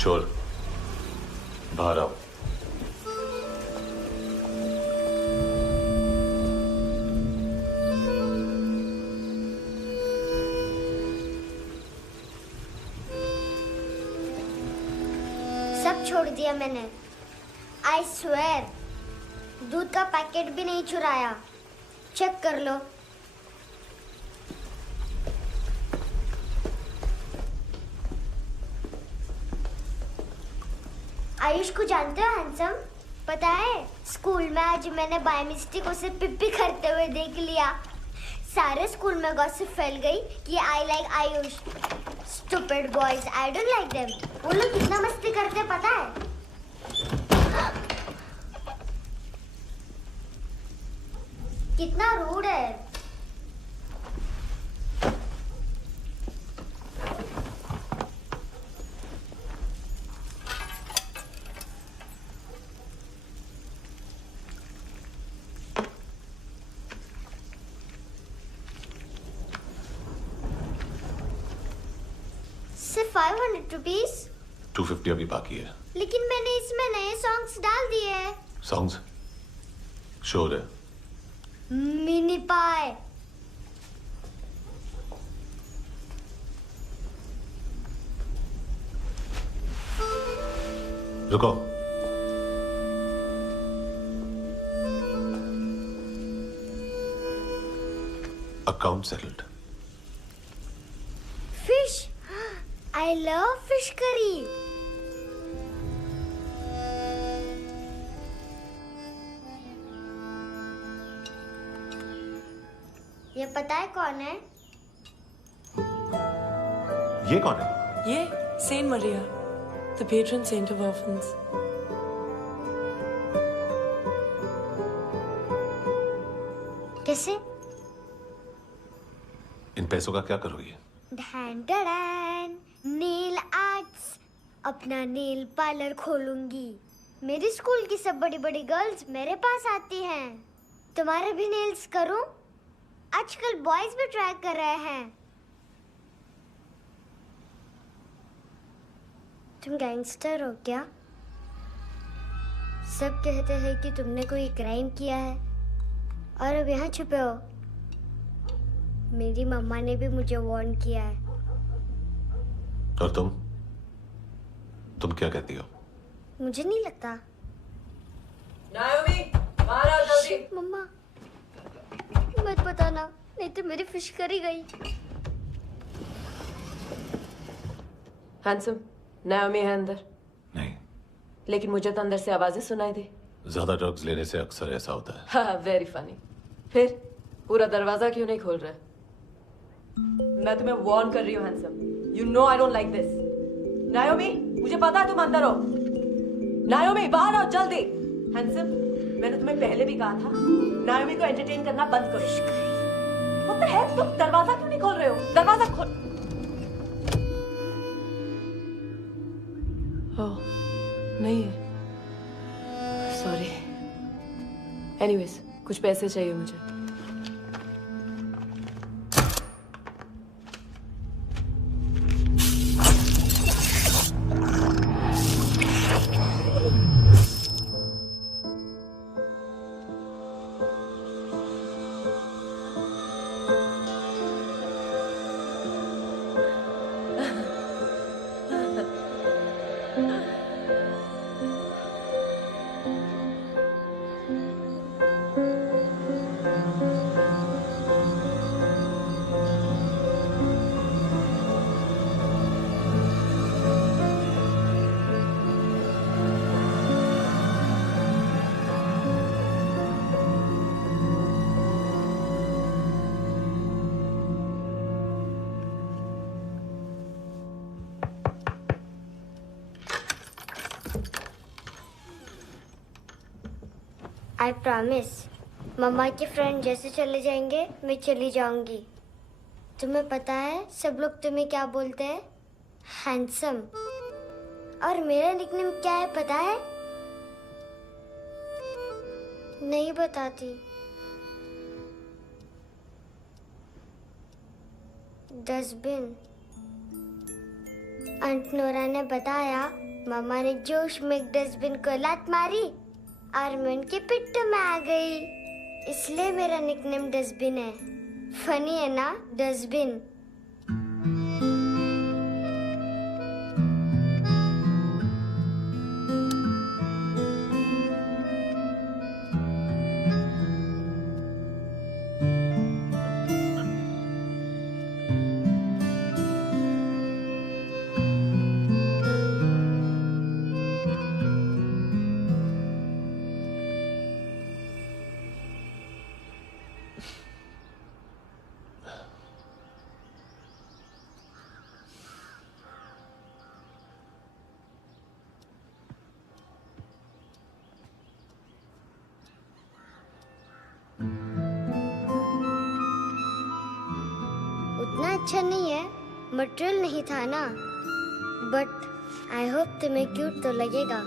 चोर, बाहर आओ। सब छोड़ दिया मैंने। आई स्वेयर, दूध का पैकेट भी नहीं चुराया। चेक कर लो। आयुष को जानते हो हैंडसम? पता है स्कूल में आज मैंने बाय मिस्टेक उसे पिप्पी करते हुए देख लिया। सारे स्कूल में गॉसिप फैल गई कि I like Ayush. Stupid boys, I don't like them. वो लोग कितना मस्ती करते पता है? कितना रूड है। सिर्फ 500 रुपीस। 250 अभी बाकी है। लेकिन मैंने इसमें नए सॉन्ग्स डाल दिए हैं। सॉन्ग्स? शोर है। मिनी पाई। रुको। Account settled. Fish, I love fish curry. ये पता है कौन है? ये कौन है? ये saint Maria, the patron saint of orphans. कैसे? इन पैसों का क्या करोगे? ढैन ढैन, नेल आर्ट्स। अपना नेल पार्लर खोलूंगी। मेरी स्कूल की सब बड़ी बड़ी गर्ल्स मेरे पास आती हैं। तुम्हारे भी नेल्स करूं? आजकल बॉयज भी ट्राई कर रहे हैं। तुम गैंगस्टर हो क्या? सब कहते हैं कि तुमने कोई क्राइम किया है और अब यहाँ छुपे हो। मेरी मम्मा ने भी मुझे वार्न किया है। और तुम क्या कहती हो? मुझे नहीं लगता। नायोमी, बाहर आओ जल्दी। मम्मा, मत बताना, नहीं तो मेरी फिश करी गई। हैंडसम, नायोमी है अंदर। नहीं। लेकिन मुझे तो अंदर से आवाजें सुनाई दी। ज्यादा ड्रग्स लेने से अक्सर ऐसा होता है। हाँ, वेरी फनी। फिर पूरा दरवाजा क्यों नहीं खोल रहा? मैं तुम्हें वार्न कर रही हूँ handsome. You know I don't like this. नायोमी, मुझे पता है तुम अंदर हो। नायोमी, बाहर आओ जल्दी। हैंडसम, मैंने तुम्हें पहले भी कहा था नायोमी को एंटरटेन करना बंद करो। What the hell? तुम दरवाजा क्यों नहीं खोल रहे हो? दरवाजा खोल। ओह, नहीं है। सॉरी। एनीवेज, कुछ पैसे चाहिए मुझे। आई प्रॉमिस, मम्मा के फ्रेंड जैसे चले जाएंगे मैं चली जाऊंगी। तुम्हें पता है सब लोग तुम्हें क्या बोलते हैं? हैंडसम। और मेरा निकनेम क्या है पता है? नहीं बताती। डस्टबिन। आंट नोरा ने बताया मामा ने जोश में एक डस्टबिन को लात मारी और मैं उनके पिट्ठू में आ गई। इसलिए मेरा निकनेम डस्टबिन है। फनी है ना, डस्टबिन। उतना अच्छा नहीं है, मटेरियल नहीं था ना, बट आई होप तुम्हें क्यूट तो लगेगा।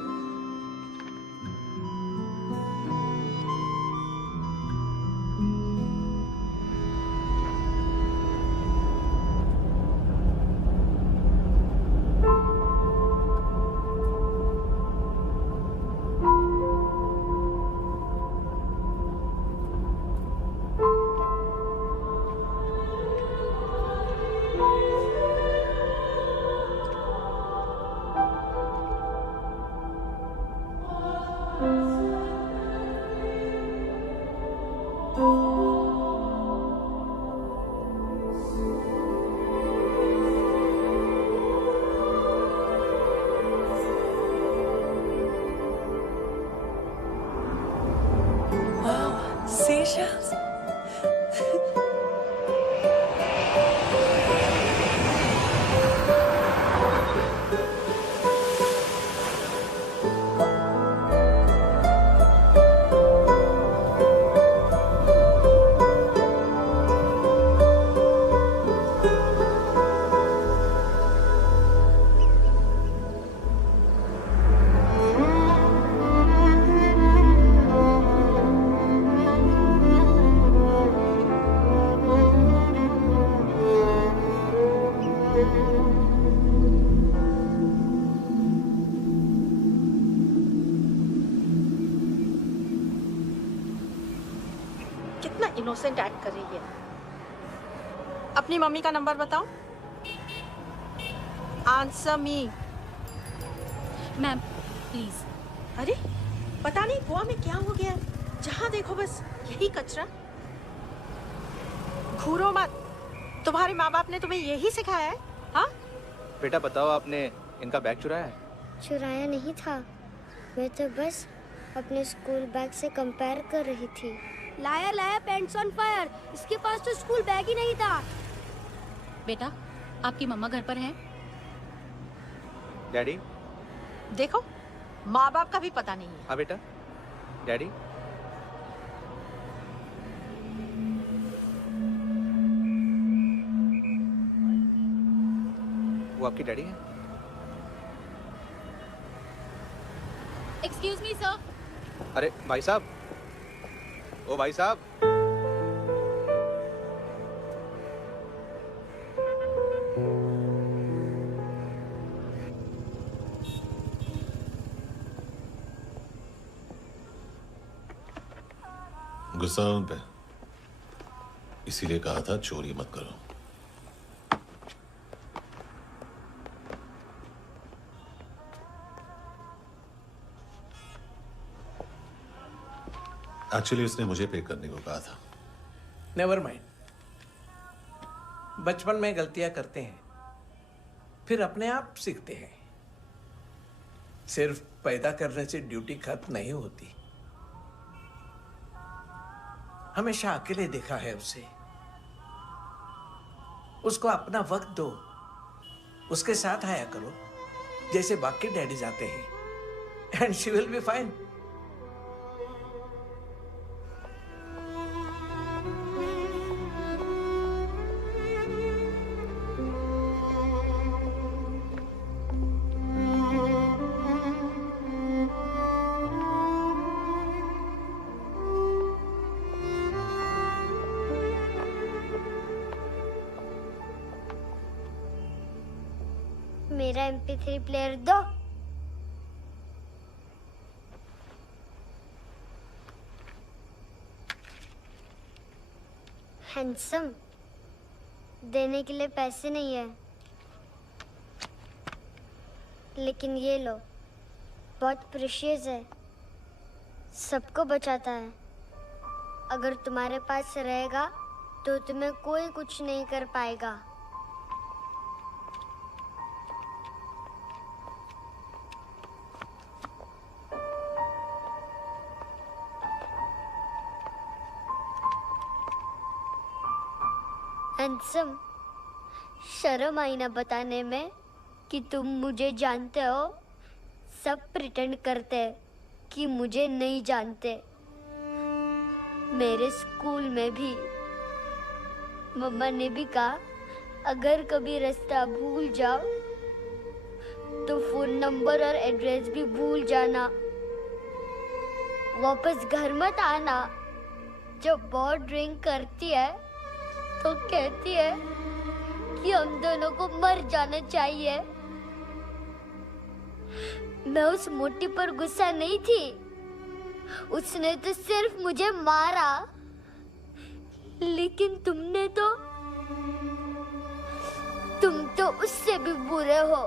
Seashells. कितना इनोसेंट एक्ट कर रही है। अपनी मम्मी का नंबर बताओ। Answer me. Ma'am please. अरे पता नहीं गोवा में क्या हो गया, जहाँ देखो बस यही कचरा। घूरो मत, तुम्हारे माँ बाप ने तुम्हें यही सिखाया है? हाँ बेटा बताओ, आपने इनका बैग चुराया है? चुराया नहीं था, मैं तो बस अपने स्कूल बैग से कंपेयर कर रही थी। लाया लाया पैंट्स ऑन फायर, इसके पास तो स्कूल बैग ही नहीं था। बेटा आपकी मम्मा घर पर हैं? डैडी? देखो माँ बाप का भी पता नहीं है। हाँ बेटा। डैडी? वो आपकी डैडी है? Excuse me sir. अरे भाई साहब, ओ भाई साहब। गुस्सा है उन पे, इसीलिए कहा था चोरी मत करो। एक्चुअली उसने मुझे पे करने को कहा था। नेवर माइंड, बचपन में गलतियां करते हैं, फिर अपने आप सीखते हैं। सिर्फ पैदा करने से ड्यूटी खत्म नहीं होती। हमेशा अकेले देखा है उसे। उसको अपना वक्त दो, उसके साथ आया करो जैसे बाकी डैडीज आते हैं, and she will be fine. मेरा MP3 प्लेयर दो। हैंडसम, देने के लिए पैसे नहीं है, लेकिन ये लो, बहुत प्रेशियस है, सबको बचाता है। अगर तुम्हारे पास रहेगा तो तुम्हें कोई कुछ नहीं कर पाएगा। हैंडसम, शर्म आई ना बताने में कि तुम मुझे जानते हो? सब प्रिटेंड करते हैं कि मुझे नहीं जानते। मेरे स्कूल में भी मम्मा ने भी कहा, अगर कभी रास्ता भूल जाओ तो फोन नंबर और एड्रेस भी भूल जाना, वापस घर मत आना। जब बहुत ड्रिंक करती है तो कहती है कि हम दोनों को मर जाना चाहिए। मैं उस मोटी पर गुस्सा नहीं थी, उसने तो सिर्फ मुझे मारा, लेकिन तुम तो उससे भी बुरे हो।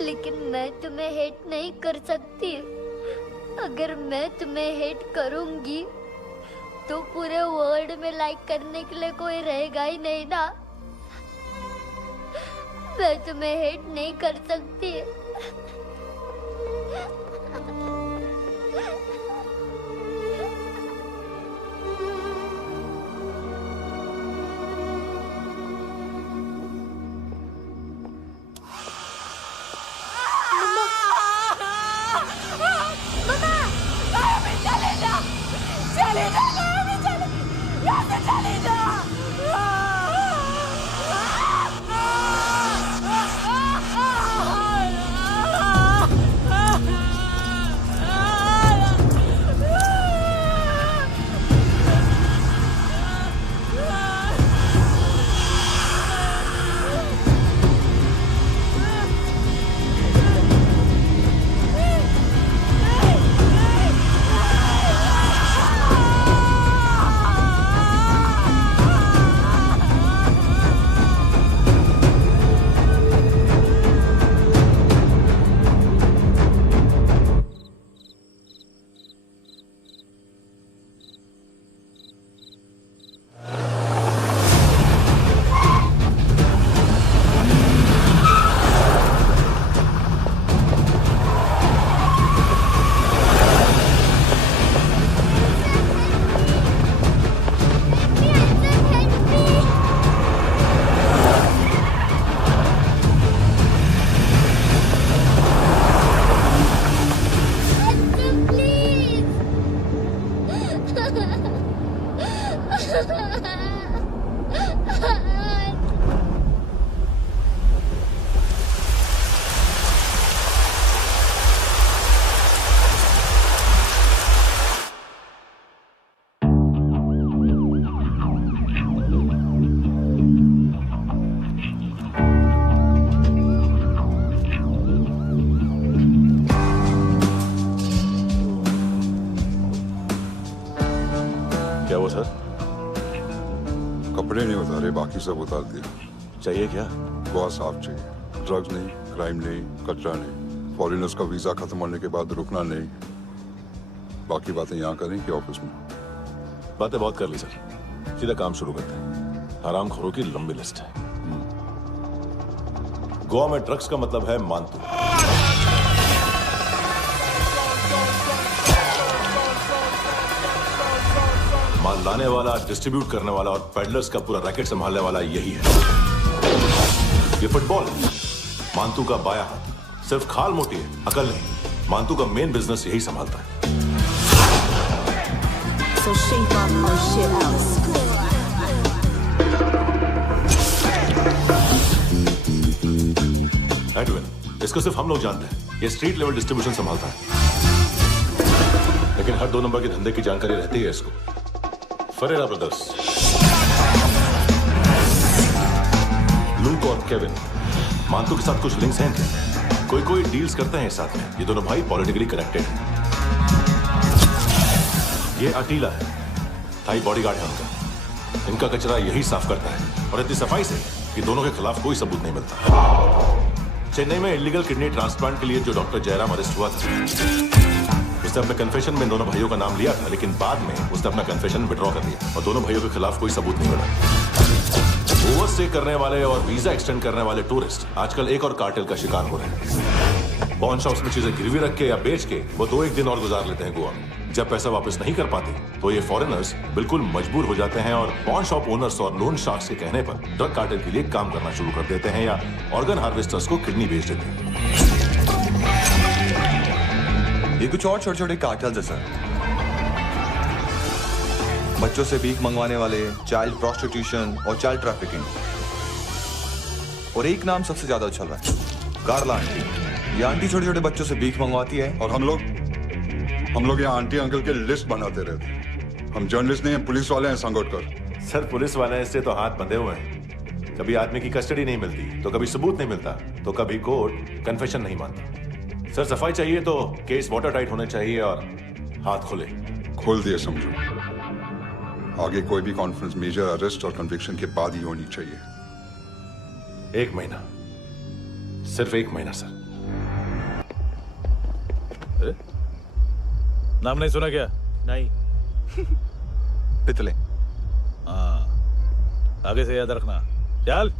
लेकिन मैं तुम्हें हेट नहीं कर सकती। अगर मैं तुम्हें हेट करूंगी तो पूरे वर्ल्ड में लाइक करने के लिए कोई रहेगा ही नहीं ना। मैं तुम्हें हेट नहीं कर सकती। बाकी सब उतार दिया। चाहिए क्या? बहुत साफ चाहिए। ड्रग्स नहीं, क्राइम नहीं, कचरा नहीं, फॉरेनर्स का वीजा खत्म होने के बाद रुकना नहीं। बाकी बातें यहाँ करें कि ऑफिस में? बातें बहुत कर ली सर, सीधा काम शुरू करते हैं। हरामखोरों की लंबी लिस्ट है। गोवा में ड्रग्स का मतलब है मानतू। माल लाने वाला, डिस्ट्रीब्यूट करने वाला और पेडलर्स का पूरा रैकेट संभालने वाला यही है। ये फुटबॉल मानतू का बाया हाथ। सिर्फ खाल मोटी है, अकल नहीं। मानतू का मेन बिजनेस यही संभालता है। So shape up or shit house. Edwin, इसको सिर्फ हम लोग जानते हैं। ये स्ट्रीट लेवल डिस्ट्रीब्यूशन संभालता है, लेकिन हर 2 नंबर के धंधे की जानकारी रहती है इसको। फरेरा ब्रदर्स, लूक और केविन, मानतू के साथ कुछ लिंक्स हैं क्या? कोई डील्स करते हैं साथ में। ये दोनों भाई पॉलिटिकली कनेक्टेड हैं। ये अटीला है, स्थायी बॉडीगार्ड है उनका। इनका कचरा यही साफ करता है और इतनी सफाई से कि दोनों के खिलाफ कोई सबूत नहीं मिलता। चेन्नई में इलीगल किडनी ट्रांसप्लांट के लिए जो डॉक्टर जयराम अरेस्ट हुआ था, उसने अपने कन्फेशन में दोनों भाइयों का नाम लिया था, लेकिन बाद में उसने अपना कन्फेशन विड्रॉ कर लिया और दोनों भाइयों के खिलाफ कोई सबूत नहीं मिला। ओवरस्टे करने वाले और वीजा एक्सटेंड करने वाले टूरिस्ट आजकल एक और कार्टेल का शिकार हो रहे हैं। पॉन शॉप्स में चीजें गिरवी रख के या बेच के वो 2-1 दिन और गुजार लेते हैं गोवा में। जब पैसा वापस नहीं कर पाते तो ये फॉरेनर्स बिल्कुल मजबूर हो जाते हैं और पॉन शॉप ओनर्स और लोन शार्क्स के कहने पर ड्रग कार्टेल के लिए काम करना शुरू कर देते हैं या ऑर्गन हार्वेस्टर्स को किडनी बेच देते हैं। ये कुछ और छोटे छोटे कार्टेल्स है सर। बच्चों से भीख मंगवाने वाले, चाइल्ड प्रोस्टिट्यूशन और चाइल्ड ट्रैफिकिंग। और एक नाम सबसे ज्यादा उछल रहा है, कार्ला आंटी। ये आंटी छोटे छोटे बच्चों से भीख मंगवाती है और हम लोग यहाँ आंटी अंकल के लिस्ट बनाते रहते। हम जर्नलिस्ट नहीं हैं, पुलिस वाले हैं संगोटकर। सर पुलिस वाले इससे तो हाथ बंधे हुए हैं। कभी आदमी की कस्टडी नहीं मिलती तो कभी सबूत नहीं मिलता तो कभी कोर्ट कन्फेशन नहीं मानता। सर सफाई चाहिए तो केस वाटर टाइट होने चाहिए और हाथ खुले। खोल दिए समझो। आगे कोई भी कॉन्फ्रेंस मेजर अरेस्ट और कन्विक्शन के बाद ही होनी चाहिए। 1 महीना, सिर्फ 1 महीना सर। नाम नहीं सुना क्या? नहीं। पितले। हाँ, आगे से याद रखना। चल।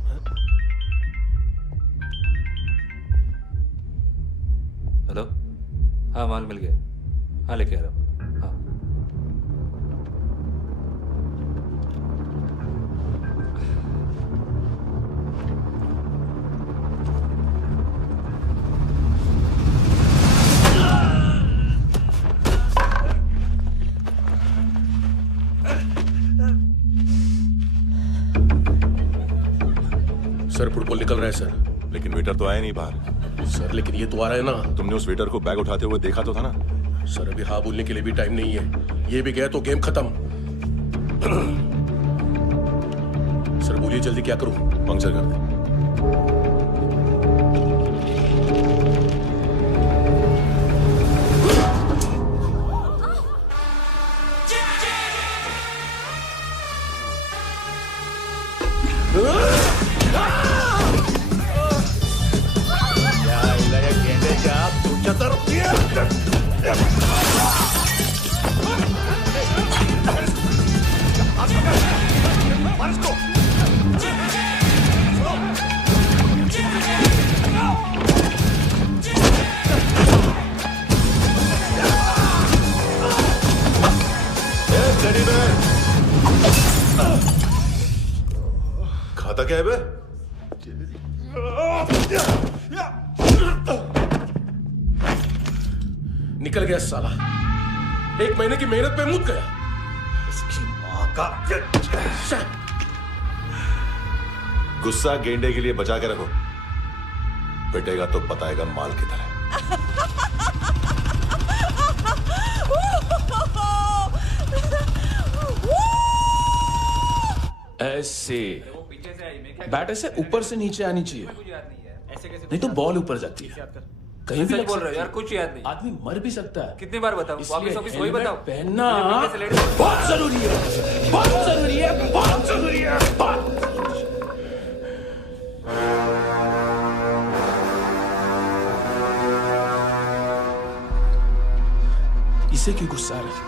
हेलो, हाँ माल मिल गया। हाँ लेके आ रहा हूँ। हाँ सर फुटबॉल निकल रहा है सर। लेकिन वेटर तो आया नहीं बाहर। सर लेकिन ये तो आ रहा है ना। तुमने उस वेटर को बैग उठाते हुए देखा तो था ना। सर अभी हाँ बोलने के लिए भी टाइम नहीं है। ये भी गया तो गेम खत्म। सर बोलिए जल्दी क्या करूं? पंक्चर कर दे। खाता क्या है बे? निकल गया साला। 1 महीने की मेहनत पे मुक गया। इसकी माँ का गुस्सा गेंडे के लिए बचा के रखो, पिटेगा तो बताएगा माल की तरह। ऐसे बैट ऐसे ऊपर से नीचे आनी चाहिए, नहीं तो बॉल ऊपर जाती है। कहीं भी बोल रहे हो यार, कुछ याद नहीं। आदमी मर भी सकता है। कितनी बार बताऊं? वापस ऑफिस वही बताओ। पहनना बहुत जरूरी है, बहुत जरूरी है, बहुत जरूरी है, बहुत। इसे क्यों गुस्सा आ रहा है?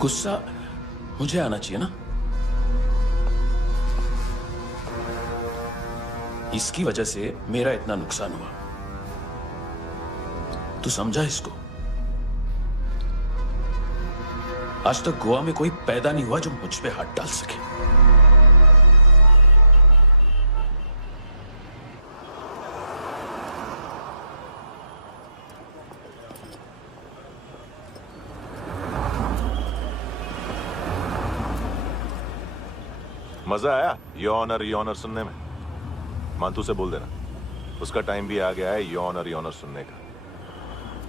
गुस्सा मुझे आना चाहिए ना। इसकी वजह से मेरा इतना नुकसान हुआ। तू समझा इसको? आज तक गोवा में कोई पैदा नहीं हुआ जो मुझ पे हाथ डाल सके। मजा आया योनर सुनने में? मानतू से बोल देना उसका टाइम भी आ गया है योनर सुनने का।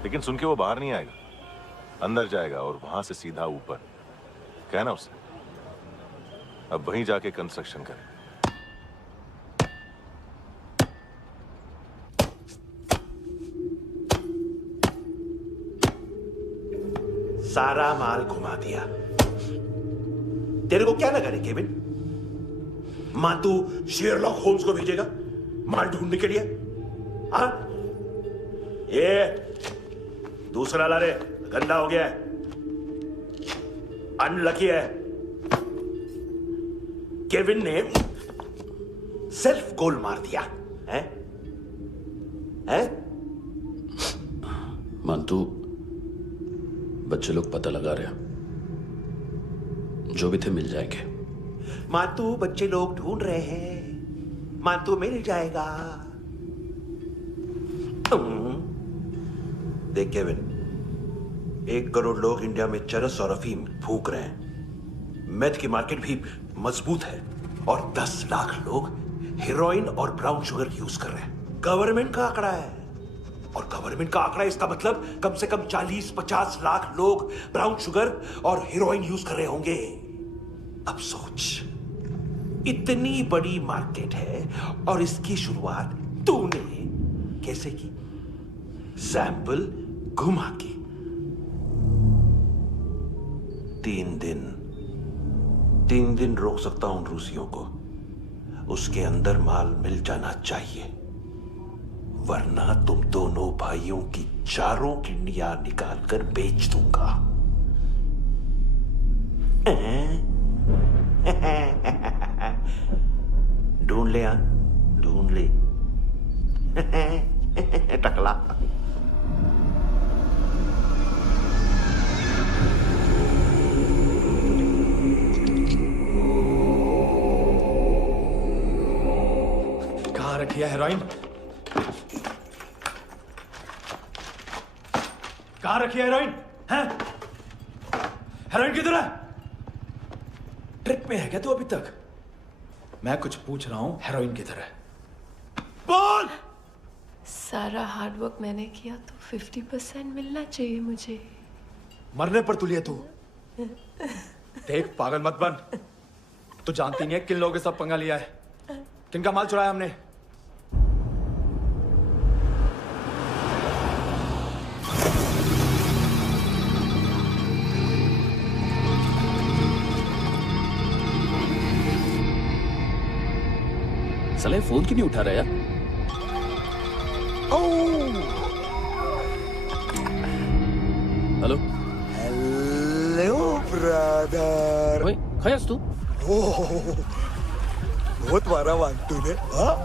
लेकिन सुन के वो बाहर नहीं आएगा, अंदर जाएगा और वहां से सीधा ऊपर। कहना उसे अब वहीं जाके कंस्ट्रक्शन करे। सारा माल घुमा दिया। तेरे को क्या लगा रे केविन? मां तू शेरलॉक होम्स को भेजेगा माल ढूंढने के लिए? हाँ? ये दूसरा ला रे, गंदा हो गया है, अनलकी है। केविन ने सेल्फ गोल मार दिया है? हैं? मानतू, बच्चे लोग पता लगा रहे हैं, जो भी थे मिल जाएंगे। मातू बच्चे लोग ढूंढ रहे हैं, मातू मिल जाएगा। देख केविन, 1 करोड़ लोग इंडिया में चरस और अफीम फूंक रहे हैं। मेथ की मार्केट भी मजबूत है और 10 लाख लोग हेरोइन और ब्राउन शुगर यूज कर रहे हैं। गवर्नमेंट का आंकड़ा है, और गवर्नमेंट का आंकड़ा इसका मतलब कम से कम 40-50 लाख लोग ब्राउन शुगर और हेरोइन यूज कर रहे होंगे। अब सोच, इतनी बड़ी मार्केट है और इसकी शुरुआत तूने कैसे की? सैंपल घुमा के। 3 दिन रोक सकता हूं रूसियों को, उसके अंदर माल मिल जाना चाहिए, वरना तुम दोनों भाइयों की 4 किडनियां निकाल कर बेच दूंगा। ढूंढ ले, ढूंढ ले टकला। कहाँ रखी है हेरोइन? कहाँ रखी है हेरोइन? हैं? हेरोइन किधर है? ट्रिप पे है क्या तू अभी तक? मैं कुछ पूछ रहा हूं, हेरोइन किधर है? बोल! सारा हार्ड वर्क मैंने किया तो 50% मिलना चाहिए मुझे। मरने पर तुलिए तू। देख, पागल मत बन। तू जानती नहीं है किन लोगों के साथ पंगा लिया है, किनका माल चुराया हमने। साले फोन क्यों नहीं उठा रहा यार? Hello hello brother. ओए, खयास तू? बहुत मारा मानतू ने। हाँ?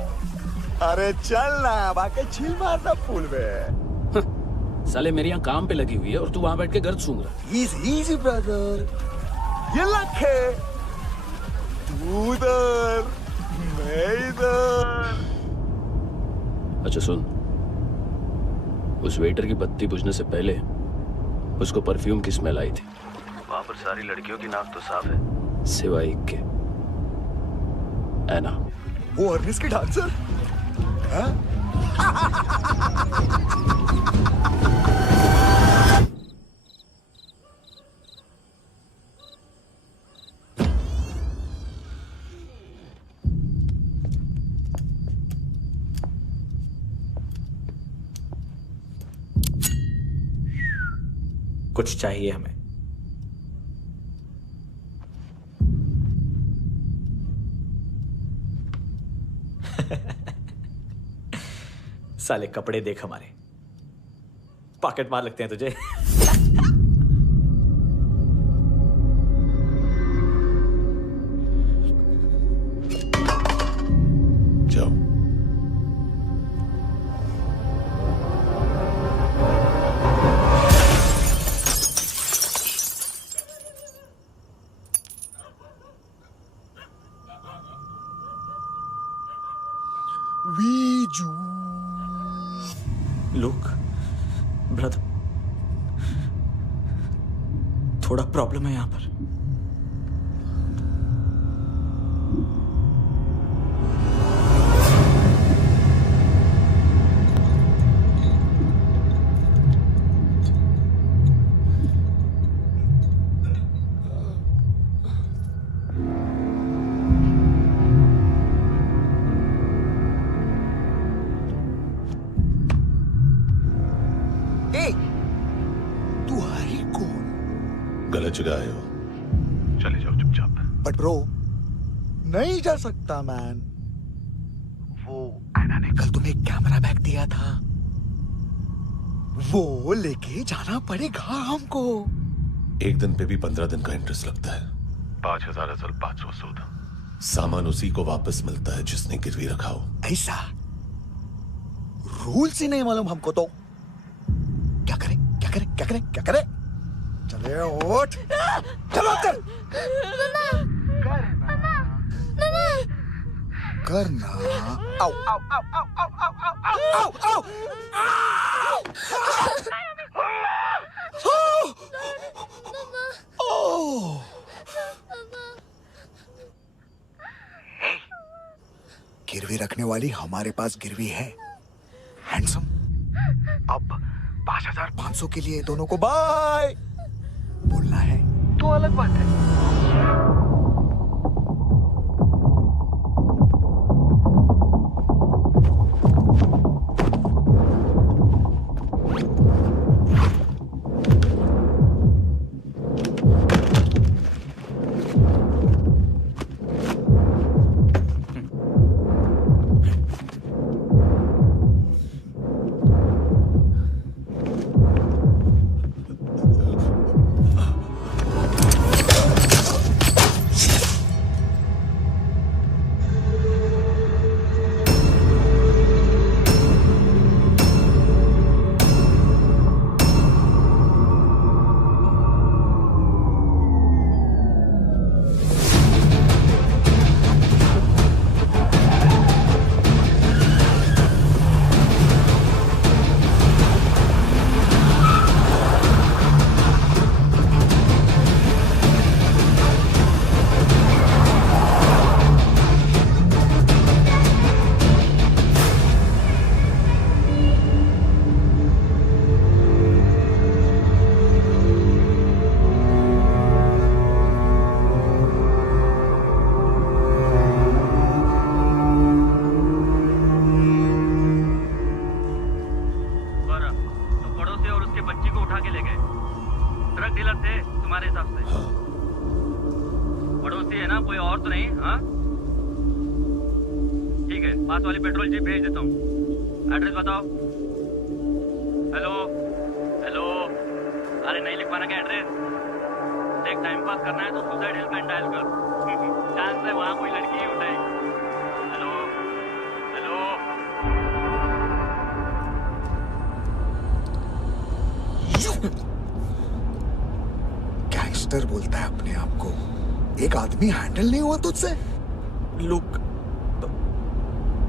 अरे चल ना, बाकी छील मारना पूल में। साले मेरी यहाँ काम पे लगी हुई है और तू वहां बैठ के गर्द सूंघ रहा। इजी ब्रदर, ये लक है। तू उधर, मैं इधर। अच्छा सुन, उस वेटर की बत्ती बुझने से पहले उसको परफ्यूम की स्मेल आई थी। वहां पर सारी लड़कियों की नाक तो साफ है, सिवाय एक के, एना। वो अर्निस की डांसर? हाँ? कुछ चाहिए हमें। साले कपड़े देख हमारे, पॉकेट मार लगते हैं तुझे। जाओ। लुक ब्रदर, थोड़ा प्रॉब्लम है यहाँ पर। तू हरी कौन? गलत जगह आए हो, चले जाओ चुपचाप। बट ब्रो नहीं जा सकता मैन। वो एना ने कल तुम्हें एक कैमरा बैग दिया था, वो लेके जाना पड़ेगा हमको। एक दिन पे भी 15 दिन का इंटरेस्ट लगता है। 5,000 असल 500 सूद। सामान उसी को वापस मिलता है जिसने गिरवी रखा हो। ऐसा रूल्स ही नहीं मालूम हमको तो। क्या करें क्या करें क्या करें क्या करें? चले उठ, चलो कर करना। आओ आओ आओ आओ आओ आओ आओ आओ आओ। गिरवी रखने वाली हमारे पास गिरवी है हैंडसम। अब 5,500 के लिए दोनों को बाय बोलना है तो अलग बात है। गैंगस्टर बोलता है अपने आप को। एक आदमी हैंडल नहीं हुआ तुझसे? लुक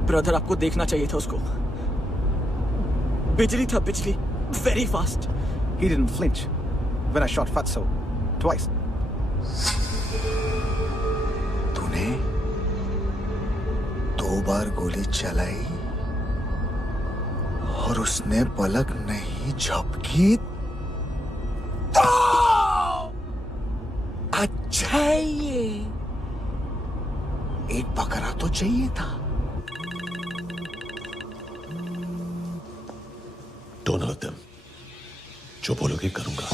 ब्रदर, आपको देखना चाहिए था उसको। बिजली था, बिजली, very fast. He didn't flinch when I shot Fatso twice. तूने 2 बार गोली चलाई और उसने पलक नहीं झपकी तो अच्छा है ये। एक बकरा तो चाहिए था। Don't hurt them. जो बोलोगे करूंगा।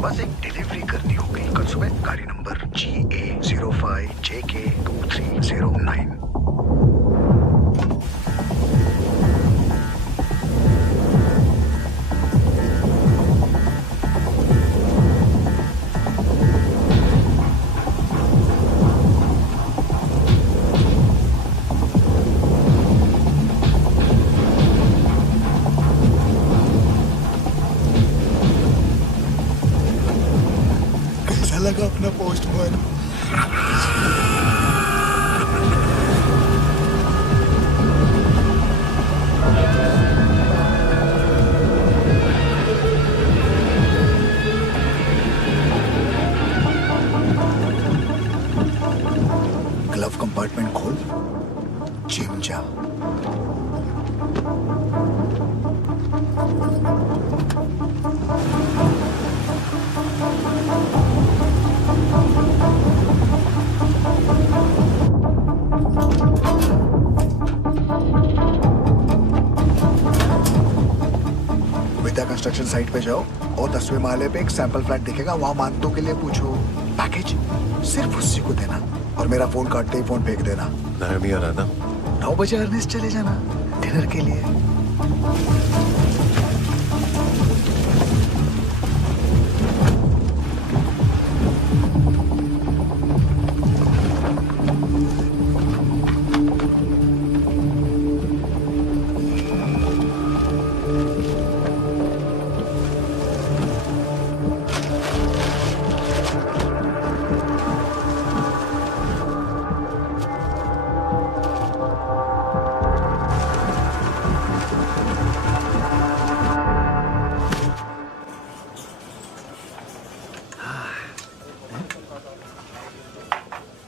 बस एक डिलीवरी करनी होगी कल सुबह। गाड़ी नंबर GA05JK2309। लगा अपना पोस्टमैन। ग्लव कंपार्टमेंट खोल, जिम जा। कंस्ट्रक्शन साइट पे जाओ और 10वें माले पे एक सैंपल फ्लैट दिखेगा, वहां मानतों के लिए पूछो। पैकेज सिर्फ उसी को देना और मेरा फोन काटते ही फोन फेंक देना। नायोमी आ रहा ना? 9 बजे अर्नेस्ट चले जाना डिनर के लिए।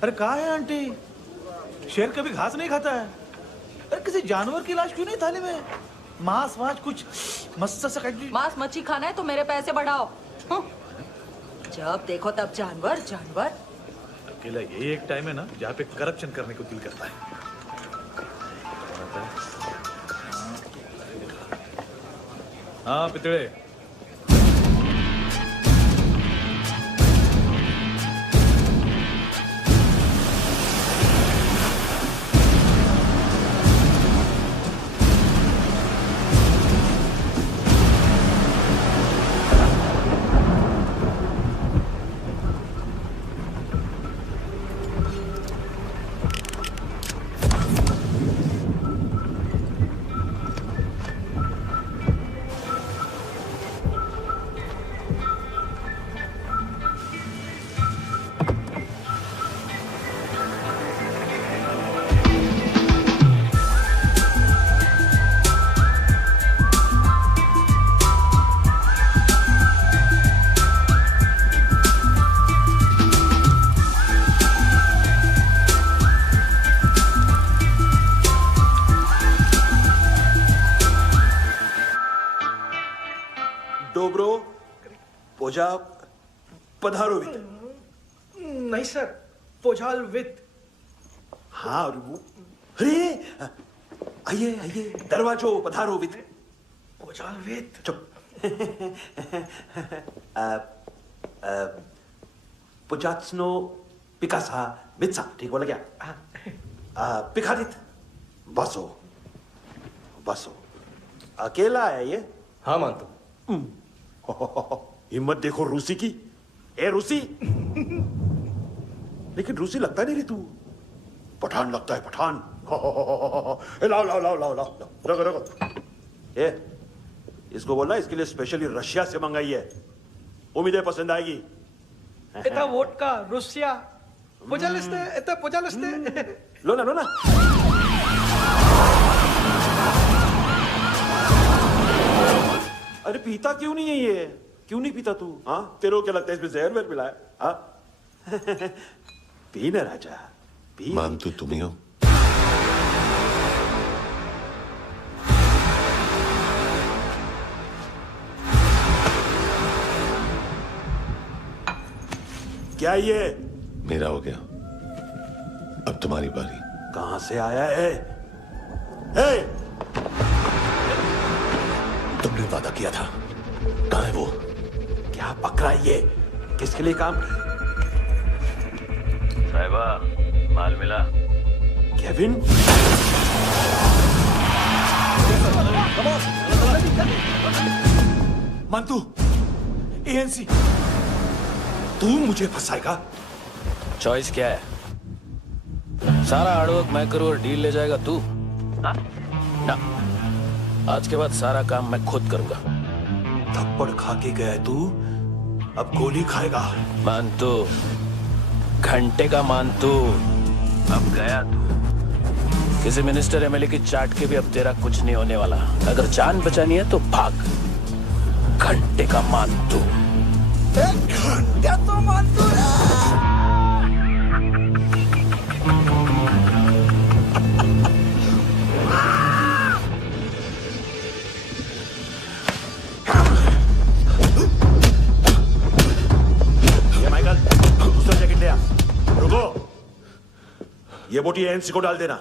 अरे कहाँ है आंटी? शेर कभी घास नहीं खाता है। अरे किसी जानवर की लाश क्यों नहीं थाली में? मांस वास कुछ मस्त सा मांस मच्छी खाना है तो मेरे पैसे बढ़ाओ। जब देखो तब जानवर जानवर। अकेला यही एक टाइम है ना जहाँ पे करप्शन करने को दिल करता है। हाँ पितड़े, पोजा पधारोवित। नहीं सर, पोजालवित। हाँ अरे आइए आइए, दरवाजो पधारोवित। पोजालवित। चुप। पुचात्सनो पिकासा मित्सा, ठीक बोला क्या? पिखादित बसो बसो। अकेला है ये? हाँ मानतो। हिम्मत देखो रूसी की। ए रूसी, लेकिन रूसी लगता नहीं रे तू, पठान लगता है पठान। लाओ लाओ लाओ लाओ लाओ, रखो रखो। ए इसको बोलना इसके लिए स्पेशली रशिया से मंगाई है, उम्मीद है पसंद आएगी। इतना वोडका रुसिया पोजालिस्ते, इतना पोजालिस्ते। लो ना लो ना। अरे पीता क्यों नहीं है ये? क्यों नहीं पीता तू? हाँ तेरे को क्या लगता है इसमें जहर वेर मिला है? हाँ पी ना राजा पी। मानतू तुम ही हो। क्या ये? मेरा हो गया, अब तुम्हारी बारी। कहां से आया है? हे! तुमने वादा किया था, कहां है वो? क्या पकड़ा ये? किसके लिए काम? साहिबा माल मिला? केविन? मंतू, एएनसी। तू मुझे फंसाएगा? चॉइस क्या है? सारा हार्डवर्क मैं करूं और डील ले जाएगा तू? ना, आज के बाद सारा काम मैं खुद करूंगा। थप्पड़ खा के गया तू, अब गोली खाएगा। मानतू, घंटे का मानतू, अब गया तू। किसी मिनिस्टर एमएलए की चाट के भी अब तेरा कुछ नहीं होने वाला। अगर जान बचानी है तो भाग। घंटे का मानतू। घंटे तो मानतू ये बोटी एएनसी को डाल देना।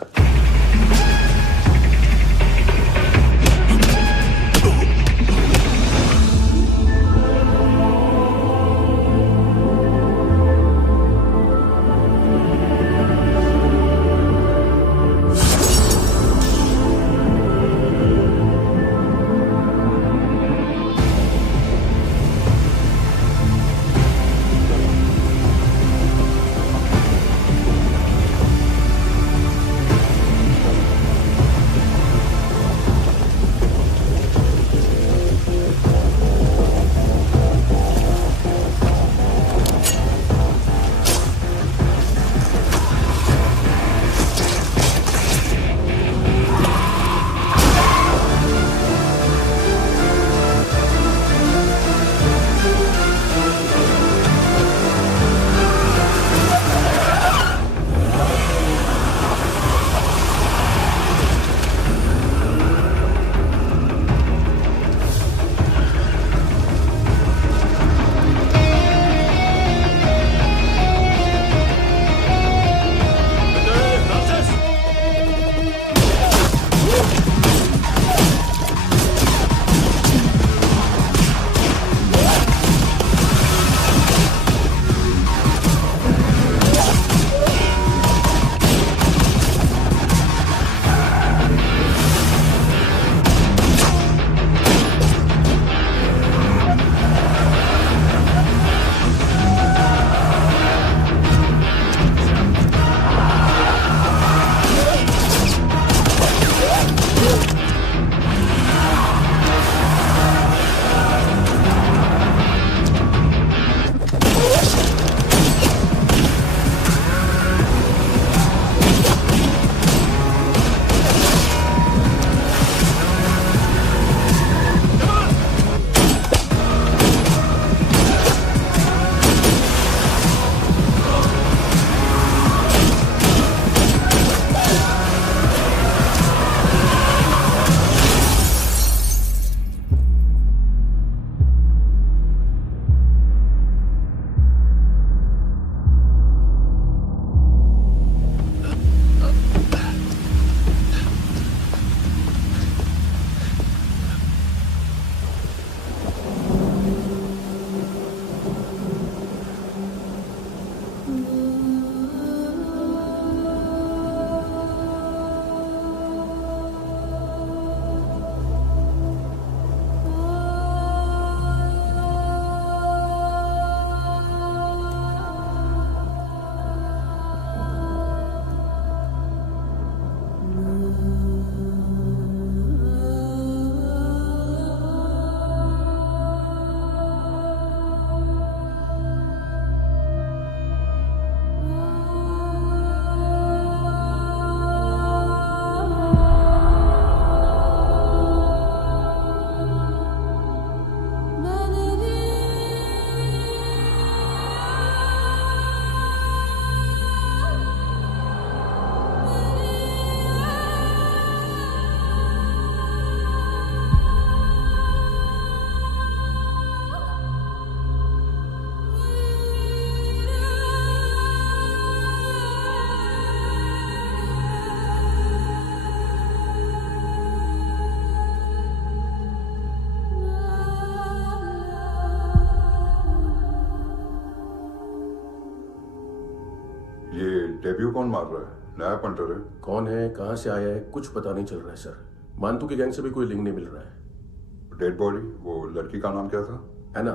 ये डेब्यू कौन मार रहा है? नया पंटर है? कौन है, कहाँ से आया है, कुछ पता नहीं चल रहा है सर। मानतू की गैंग से भी कोई लिंक नहीं मिल रहा है। डेड बॉडी, वो लड़की का नाम क्या था? हैना।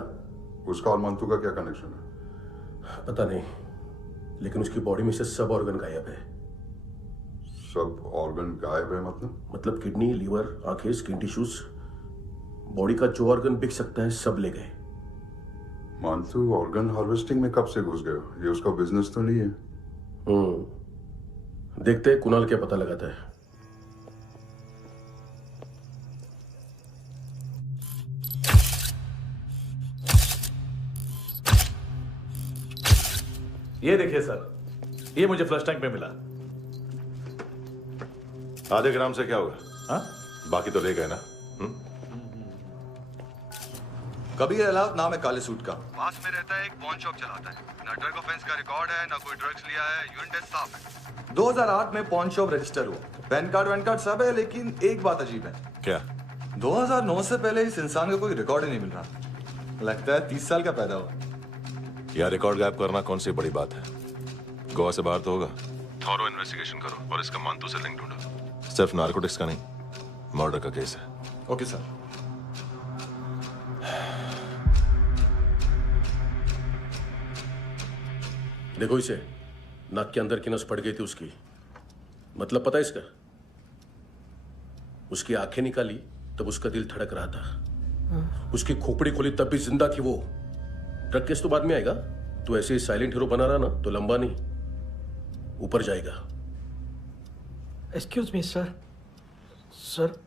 उसका और मानतू का क्या कनेक्शन है? पता नहीं, लेकिन उसकी बॉडी में से सब ऑर्गन गायब है। सब ऑर्गन गायब है मतलब किडनी, लीवर, आंखें, स्किन टिश्यूज, बॉडी का जो ऑर्गन बिक सकता है सब ले गए। मानतू ऑर्गन हार्वेस्टिंग में कब से घुस गए? ये उसका बिजनेस तो नहीं है? देखते हैं कुणाल क्या पता लगाता है। ये देखिए सर, ये मुझे फ्लश टैंक में मिला। आधे ग्राम से क्या होगा? हाँ? बाकी तो ले गए ना? कबीर अलाव नाम है काले सूट का। पास में रहता है, एक पॉन शॉप चलाता है। ना ड्रग ऑफेंस का रिकॉर्ड है, ना कोई ड्रग्स लिया है, यूनिट टेस्ट साफ है। 2008 में पॉन शॉप रजिस्टर हुआ, पैन कार्ड वैन कार्ड सब है, लेकिन एक बात अजीब है। क्या? 2009 से पहले इस इंसान का कोई रिकॉर्ड ही नहीं मिल रहा। लगता है 30 साल का पैदा हुआ। यार रिकॉर्ड गायब करना कौन सी बड़ी बात है? गोवा से बाहर तो होगा। थॉरो इन्वेस्टिगेशन करो और इसका मानतू से लिंक ढूंढो। सिर्फ नारकोटिक्स का नहीं, मर्डर का केस है। Okay sir. देखो इसे, नाक के अंदर की नस पड़ गई थी उसकी। मतलब पता है इसका? उसकी आंखें निकाली तब उसका दिल धड़क रहा था। उसकी खोपड़ी खोली तब भी जिंदा थी वो। ड्रग केस तो बाद में आएगा। तो ऐसे ही साइलेंट हीरो बना रहा ना तो लंबा नहीं, ऊपर जाएगा। एक्सक्यूज मी सर, सर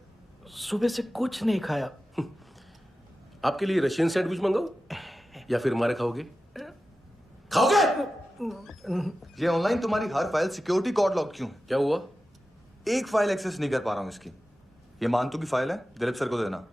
सुबह से कुछ नहीं खाया। आपके लिए रशियन सैंडविच मंगाओ या फिर मारे खाओगे? खाओगे? ये ऑनलाइन तुम्हारी हर फाइल सिक्योरिटी कोड लॉक क्यों? क्या हुआ? एक फाइल एक्सेस नहीं कर पा रहा हूं इसकी। ये मानतू की फाइल है, दिलीप सर को देना।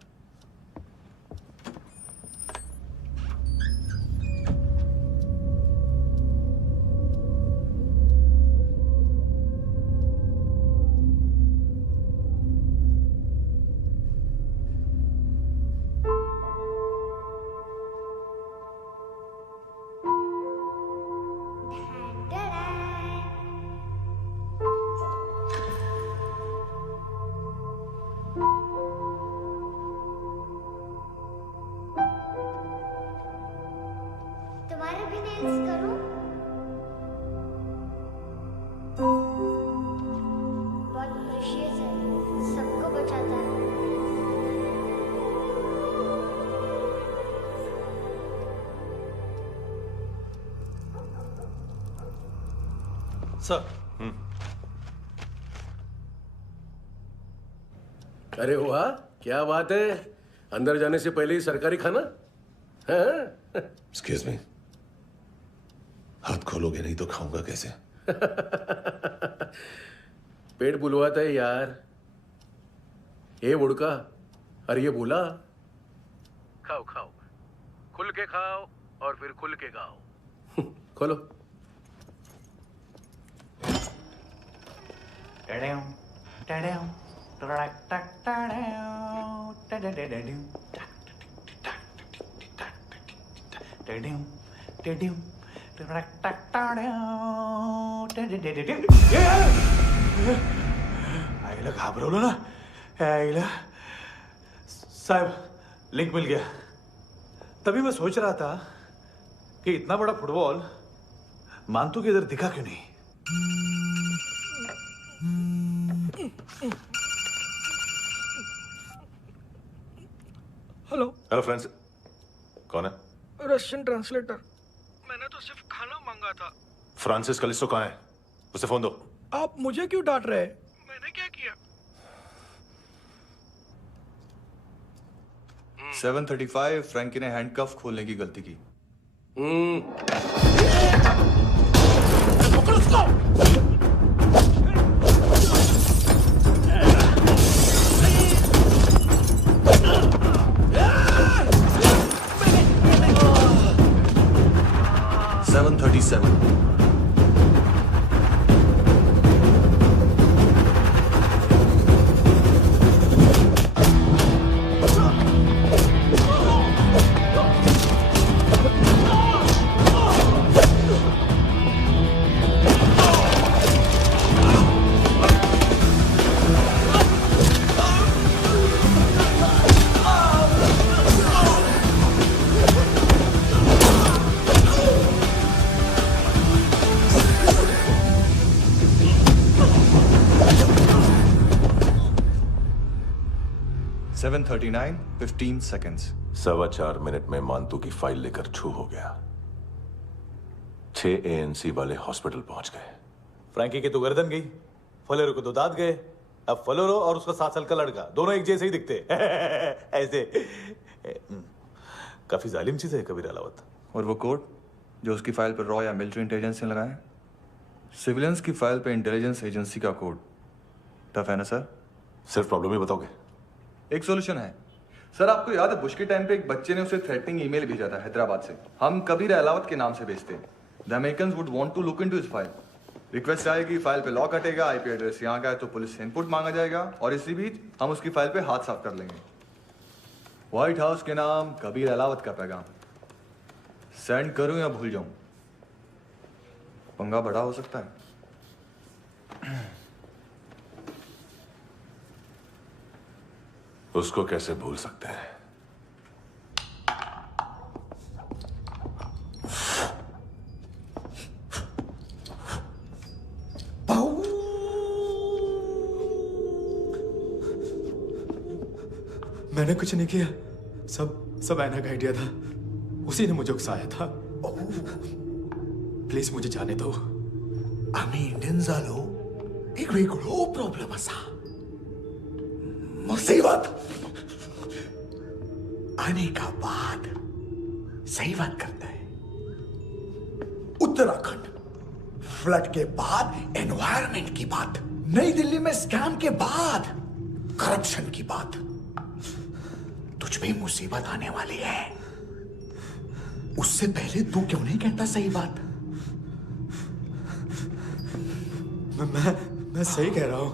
तुम्हारे भी नेल्स करूं? बहुत प्रीशियस है, सबको बचाता है। सर। अरे वाह, क्या बात है। अंदर जाने से पहले ही सरकारी खाना। एक्सक्यूज मी, हाथ खोलोगे नहीं तो खाऊंगा कैसे? पेट बुलवाता है यार। ये बुड़का, अरे ये बोला। खाओ खाओ, खुल के खाओ और फिर खुल के गाओ। खोलो। आईला घाबरवलं ना। आईला साहब, लिंक मिल गया। तभी मैं सोच रहा था कि इतना बड़ा फुटबॉल मानतू के इधर दिखा क्यों नहीं। हेलो हेलो फ्रेंड्स, कौन है? Russian translator. मैंने तो सिर्फ खाना मांगा था। फ्रांसिस कलिस्टो कहाँ है? उसे फोन दो। आप मुझे क्यों डांट रहे हैं? मैंने क्या किया? 735 फ्रैंकी ने हैंडकफ खोलने की गलती की। पकड़ो उसको! 737 737 7:39, 15 seconds. 4.25 मिनट में मांतू की फाइल लेकर छू हो गया। 6 ANC वाले हॉस्पिटल पहुंच गए। फ्रैंकी की तो गर्दन गई, फलेरो को तो दांत गए। अब फलेरो और उसका 7 साल का लड़का दोनों एक जैसे ही दिखते ऐसे। काफी जालिम चीज है कबीर अलावत। और वो कोड जो उसकी फाइल पर रॉ या मिलिट्री इंटेलिजेंस ने लगाया, सिविलियंस की फाइल पे इंटेलिजेंस एजेंसी का कोड। टफ है ना सर? सिर्फ प्रॉब्लम ही बताओगे? एक सॉल्यूशन है सर। आपको याद है बुश के टाइम पे एक बच्चे ने उसे थ्रेटनिंग ईमेल भेजा था हैदराबाद से। हम कबीर अलावत के नाम से भेजते हैं। The Americans would want to look into his file. Request आएगी, फाइल पे लॉक हटेगा, आईपी एड्रेस यहाँ का है तो पुलिस से इनपुट मांगा जाएगा और इसी बीच हम उसकी फाइल पे हाथ साफ कर लेंगे। व्हाइट हाउस के नाम कबीर अलावत का पैगाम। सेंड करूं या भूल जाऊं? पंगा बड़ा हो सकता है। उसको कैसे भूल सकते हैं? मैंने कुछ नहीं किया, सब ऐना का आइडिया था। उसी ने मुझे उकसाया था। प्लीज मुझे जाने दो। आम्ही इंडियन झालो एक वेगळो प्रॉब्लेम असा। मुसीबत आने का बाद सही बात करता है। उत्तराखंड फ्लड के बाद एनवायरनमेंट की बात, नई दिल्ली में स्कैम के बाद करप्शन की बात। तुझ पे मुसीबत आने वाली है, उससे पहले तू क्यों नहीं कहता सही बात? मैं सही कह रहा हूं।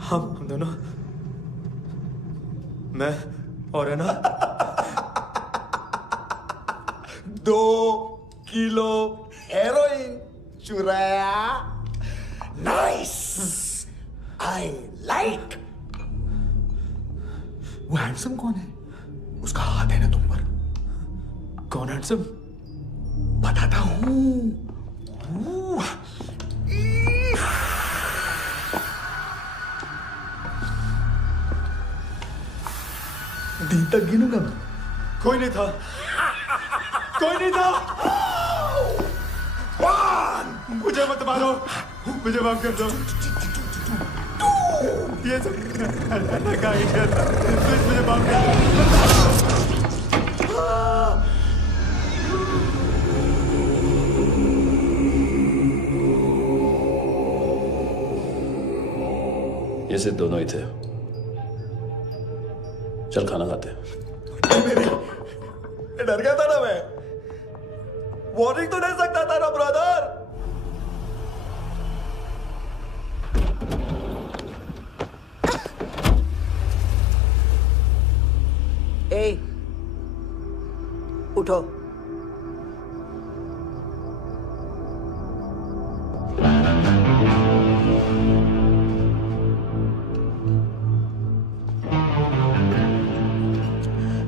हम दोनों, मैं और है ना 2 किलो हेरोइन चुराया। Nice, I like. वो हैंडसम कौन है? उसका हाथ है ना तुम पर? कौन हैंडसम? बताता हूं। दिन तक गिनूंगा मैं। कोई नहीं था, कोई नहीं था। मुझे मत मारो, मुझे माफ कर दो। ये सब का आइडिया था। प्लीज मुझे माफ कर दो। ये सिर्फ दोनों ही थे। चल खाना खाते हैं। डर गया था ना मैं। वार्निंग तो दे सकता था ना ब्रदर। ए, उठो।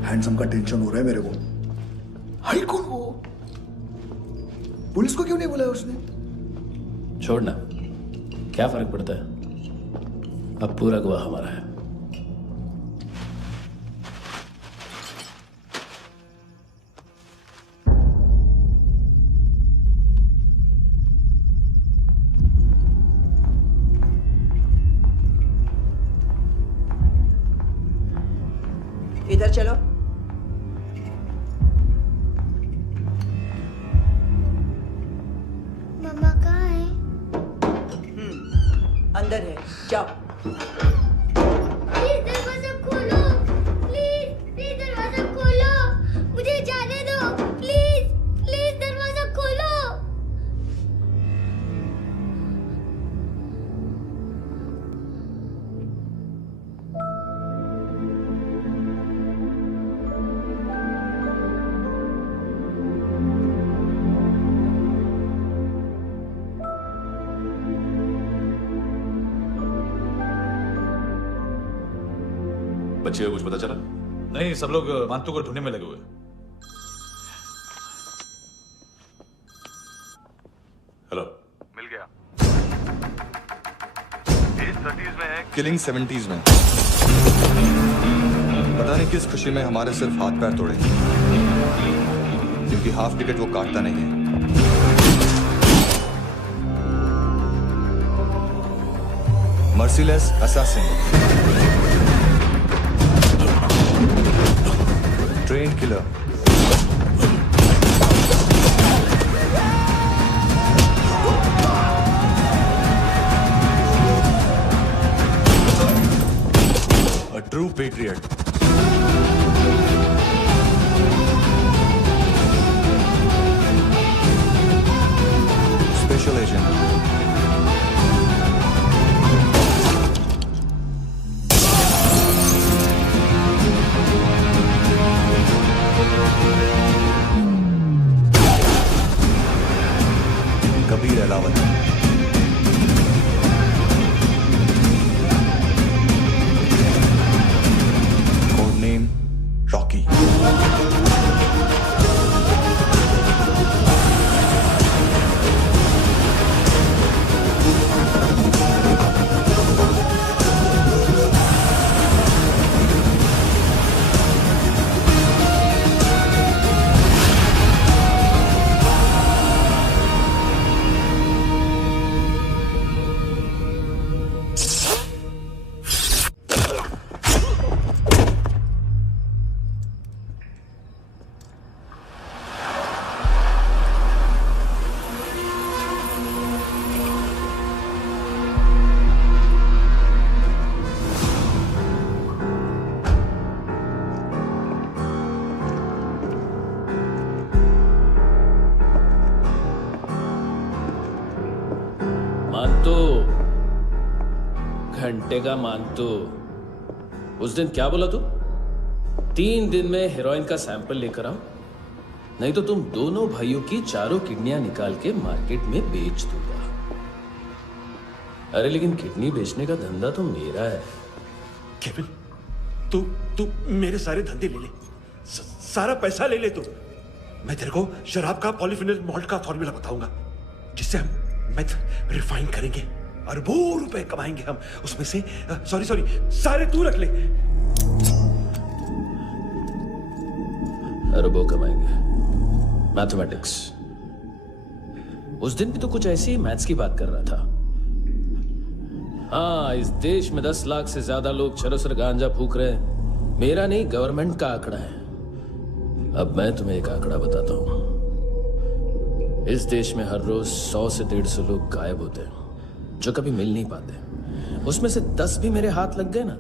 हैंडसम का टेंशन हो रहा है मेरे को। हाई कौन वो? पुलिस को क्यों नहीं बुलाया उसने? छोड़ना, क्या फर्क पड़ता है? अब पूरा गवाह हमारा है। इधर चलो। मम्मा कहाँ है? अंदर है, जाओ। प्लीज दरवाजा खोलो, प्लीज दरवाजा खोलो, मुझे जाने दो। प्लीज दरवाजा खोलो। बच्चे को कुछ पता चला? नहीं, सब लोग मांतू को ढूंढने में लगे हुए। हेलो, मिल गया। एज 30s में है, किलिंग 70s में। पता नहीं किस खुशी में हमारे सिर्फ हाथ पैर तोड़े, क्योंकि हाफ टिकट वो काटता नहीं है। Merciless assassin, train killer, a true patriot. Special agent. Kabir Ahlawat. Code name Rocky. घंटे का मानतू, उस दिन क्या बोला तू? 3 दिन में हेरोइन का सैंपल लेकर आओ, नहीं तो तुम दोनों भाइयों की चारों किडनियां निकाल के मार्केट में बेच दूंगा। अरे लेकिन किडनी बेचने का धंधा तो मेरा है। केविन, तू मेरे सारे धंधे ले ले, सारा पैसा ले ले तू। मैं तेरे को शराब का पॉलीफिनल मॉल्ट का फॉर्मूला बताऊंगा, जिससे हम मेथ रिफाइन करेंगे, अरबों रुपए कमाएंगे हम उसमें से। सॉरी सारे तू रख ले। अरबों कमाएंगे, मैथमेटिक्स। उस दिन भी तो कुछ ऐसी मैथ्स की बात कर रहा था। हाँ, इस देश में 10 लाख से ज्यादा लोग चरस और गांजा फूक रहे हैं। मेरा नहीं, गवर्नमेंट का आंकड़ा है। अब मैं तुम्हें एक आंकड़ा बताता हूं। इस देश में हर रोज 100 से 150 लोग गायब होते हैं, जो कभी मिल नहीं पाते। उसमें से 10 भी मेरे हाथ लग गए ना,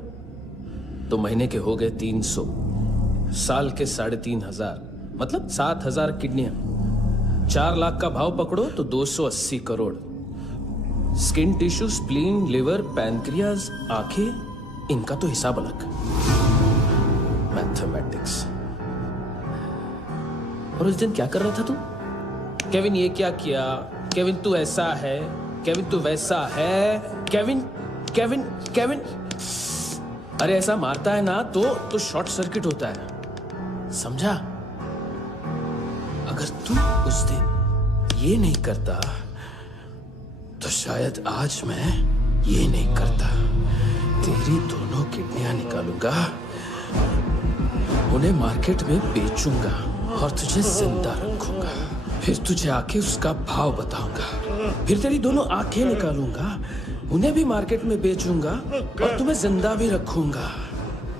तो महीने के हो गए 300, साल के 3,500, मतलब 7,000 किडनियां। 4 लाख का भाव पकड़ो तो 280 crore. Skin tissue, spleen, liver, pancreas, आंखें, इनका तो हिसाब अलग। मैथमेटिक्स। और उस दिन क्या कर रहा था तू? केविन ये क्या किया, केविन तू ऐसा है, केविन तू वैसा है, केविन केविन केविन। अरे ऐसा मारता है ना तो शॉर्ट सर्किट होता है, समझा? अगर तू उस दिन ये नहीं करता तो शायद आज मैं ये नहीं करता। तेरी दोनों किडनियां निकालूंगा, उन्हें मार्केट में बेचूंगा और तुझे जिंदा रखूंगा। फिर तुझे आके उसका भाव बताऊंगा। फिर तेरी दोनों आंखें निकालूंगा, उन्हें भी मार्केट में बेचूंगा और तुम्हें जिंदा भी रखूंगा।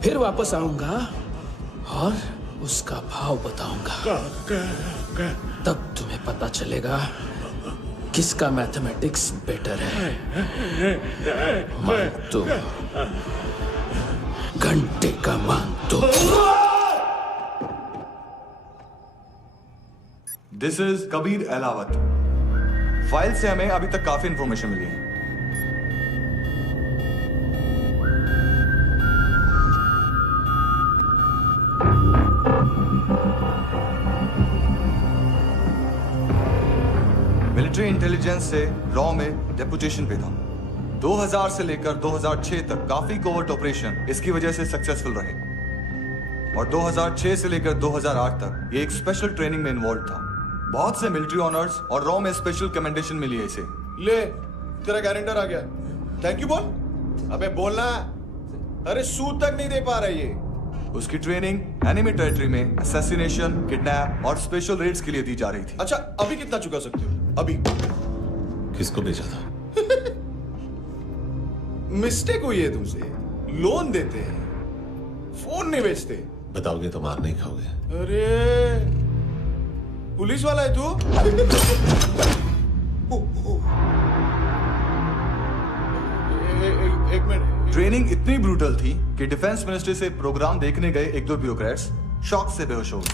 फिर वापस आऊंगा और उसका भाव बताऊंगा। तब तुम्हें पता चलेगा किसका मैथमेटिक्स बेटर है। मानतो, घंटे का मानतो। This is Kabir Ahlawat. File से हमें अभी तक काफी इंफॉर्मेशन मिली है। मिलिट्री इंटेलिजेंस से रॉ में डेपुटेशन पे था। 2000 से लेकर 2006 तक काफी कोवर्ट ऑपरेशन इसकी वजह से सक्सेसफुल रहे, और 2006 से लेकर 2008 तक ये एक स्पेशल ट्रेनिंग में इन्वॉल्व था। बहुत से मिलिट्री ऑनर्स और रॉ में स्पेशल कमेंडेशन मिली है इसे। ले, तेरा गारंटर आ गया। थैंक यू बोल। अबे बोलना। अरे सूद तक नहीं दे पा रहा ये। उसकी ट्रेनिंग एनिमी टेरिटरी में असैसिनेशन, किडनैप और स्पेशल रेड्स के लिए दी जा रही थी। अच्छा, अभी कितना चुका सकते हो? अभी किसको भेजा था? मिस्टेक हुई है तुमसे। लोन देते हैं, फोन नहीं बेचते। बताओगे तो मार नहीं खाओगे। अरे पुलिस वाला है तू? एक मिनट। ट्रेनिंग इतनी ब्रूटल थी कि डिफेंस मिनिस्ट्री से प्रोग्राम देखने गए एक दो ब्यूरोक्रेट्स शॉक से बेहोश हो गए।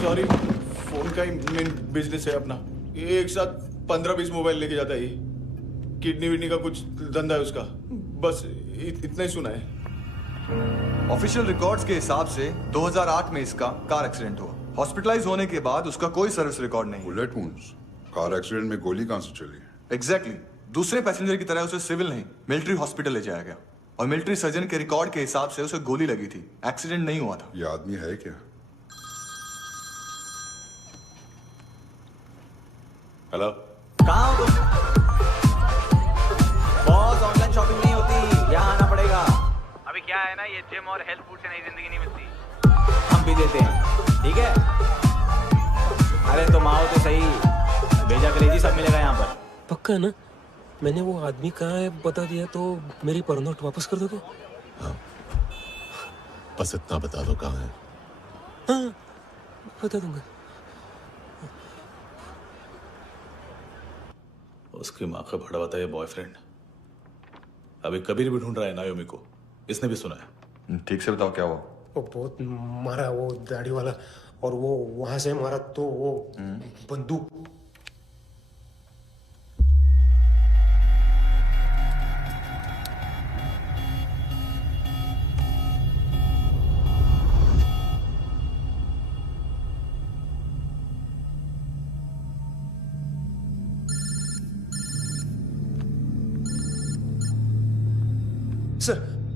सॉरी, फोन का ही मेन बिजनेस है अपना। एक साथ 15-20 मोबाइल लेके जाता है। किडनी विडनी का कुछ धंधा है उसका। बस इतना ही सुना है। ऑफिशियल रिकॉर्ड्स के हिसाब से 2008 में इसका कार एक्सीडेंट हुआ। हॉस्पिटलाइज होने के बाद उसका कोई सर्विस रिकॉर्ड नहीं। Bullet wounds. कार एक्सीडेंट में गोली कहां से चली? एग्जैक्टली। दूसरे पैसेंजर की तरह उसे सिविल नहीं, मिलिट्री हॉस्पिटल ले जाया गया और मिलिट्री सर्जन के रिकॉर्ड के हिसाब से उसे गोली लगी थी। एक्सीडेंट नहीं हुआ था। ये आदमी है क्या? हेलो, कहाँ हो तुम? बॉस, ऑनलाइन शॉपिंग नहीं होती, यहाँ आना पड़ेगा। अभी क्या है ना, ये जिम और हेल्थ फूड से नई जिंदगी नहीं मिलती। हम भी देते हैं, ठीक है? अरे तुम आओ तो सही, भेजा करेजी सब मिलेगा यहाँ पर। पक्का ना? मैंने वो आदमी कहाँ है बता दिया तो मेरी पर नोट वापस कर दोगे? हाँ। बस इतना बता दो कहाँ है। हाँ, बता दूंगा। उसकी माँ का भड़ा बताया बॉयफ्रेंड अभी कबीर भी ढूंढ रहा है नायोमी को। इसने भी सुना है। ठीक से बताओ क्या हुआ? वो बहुत मारा, वो दाढ़ी वाला, और वो वहां से मारा तो वो बंदूक।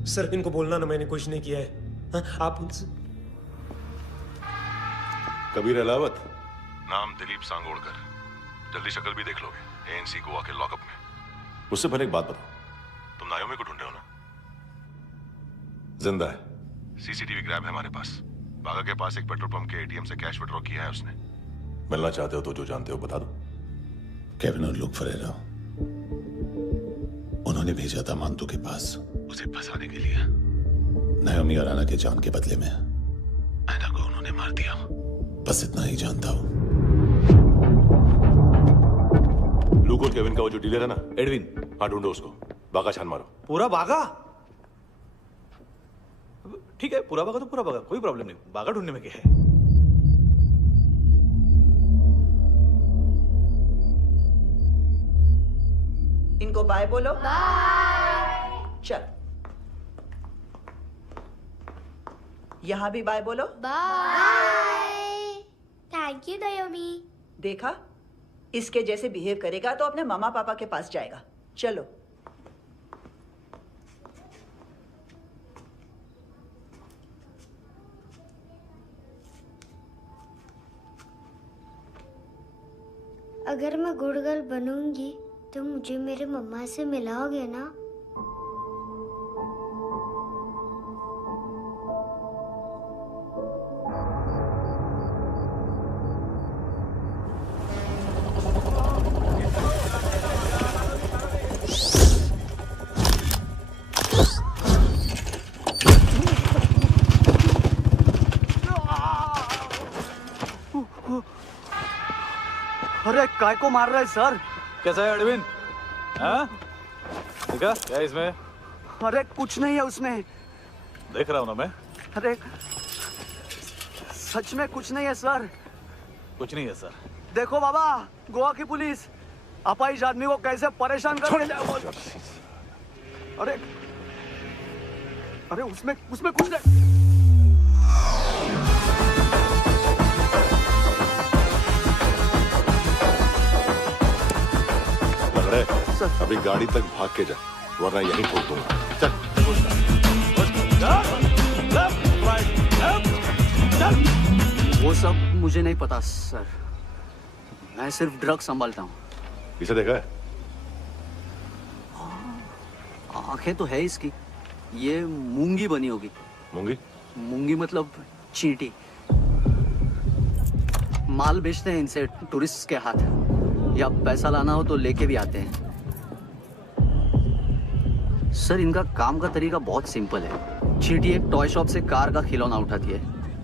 सर इनको बोलना ना मैंने कुछ नहीं किया है। हाँ, आप उनसे। कबीर अलावत, नाम दिलीप सांगोड़कर। जल्दी शक्ल भी देख लोगे एएनसी गोवा के लॉकअप में। उससे पहले एक बात बताओ, तुम नायोमी को ढूंढ रहे हो ना? जिंदा है। सीसीटीवी ग्रैब है हमारे पास। बागा के पास एक पेट्रोल पंप के एटीएम से कैश विड्रॉ किया है उसने। मिलना चाहते हो तो जो जानते हो बता दो। केविन और लुक फरेरा, उन्होंने भेजा था मांतू के पास उसे फंसाने के लिए। नायोमी और आना के जान के बदले में ऐना को उन्होंने मार दिया। बस इतना ही जानता हूं। लूक और केविन का वो जो डीलर है ना, एडविन, हाँ ढूंढो उसको। बागा छान मारो। पूरा बागा? ठीक है, पूरा बागा तो पूरा बागा, कोई प्रॉब्लम नहीं। बागा ढूंढने में क्या है? इनको बाय बोलो। बाय। चल, यहां भी बाय बोलो। बाय। Thank you नायोमी। देखा, इसके जैसे बिहेव करेगा तो अपने मामा पापा के पास जाएगा। चलो। अगर मैं गुड गर्ल बनूंगी तो मुझे मेरे मम्मा से मिलाओगे ना? अरे काय को मार रहा है सर? कैसा है एडविन? हाँ? देखा क्या है इसमें? अरे कुछ नहीं है उसमें। देख रहा हूँ ना मैं। अरे सच में कुछ नहीं है सर। कुछ नहीं है सर। देखो बाबा, गोवा की पुलिस अपाहिज आदमी को कैसे परेशान कर रही है। अरे अरे उसमें कुछ नहीं। लग रहा है अभी गाड़ी तक भाग के जा, वरना यहीं ठोक दूंगा। चल। वो सब मुझे नहीं पता सर, मैं सिर्फ ड्रग संभालता हूँ। इसे देखा है? आंखें तो है इसकी, ये मूंगी बनी होगी। मूंगी? मूंगी मतलब चींटी। माल बेचते हैं इनसे टूरिस्ट के हाथ, या पैसा लाना हो तो लेके भी आते हैं। सर इनका काम का तरीका बहुत सिंपल है। चींटी एक टॉय शॉप से कार का खिलौना उठाती है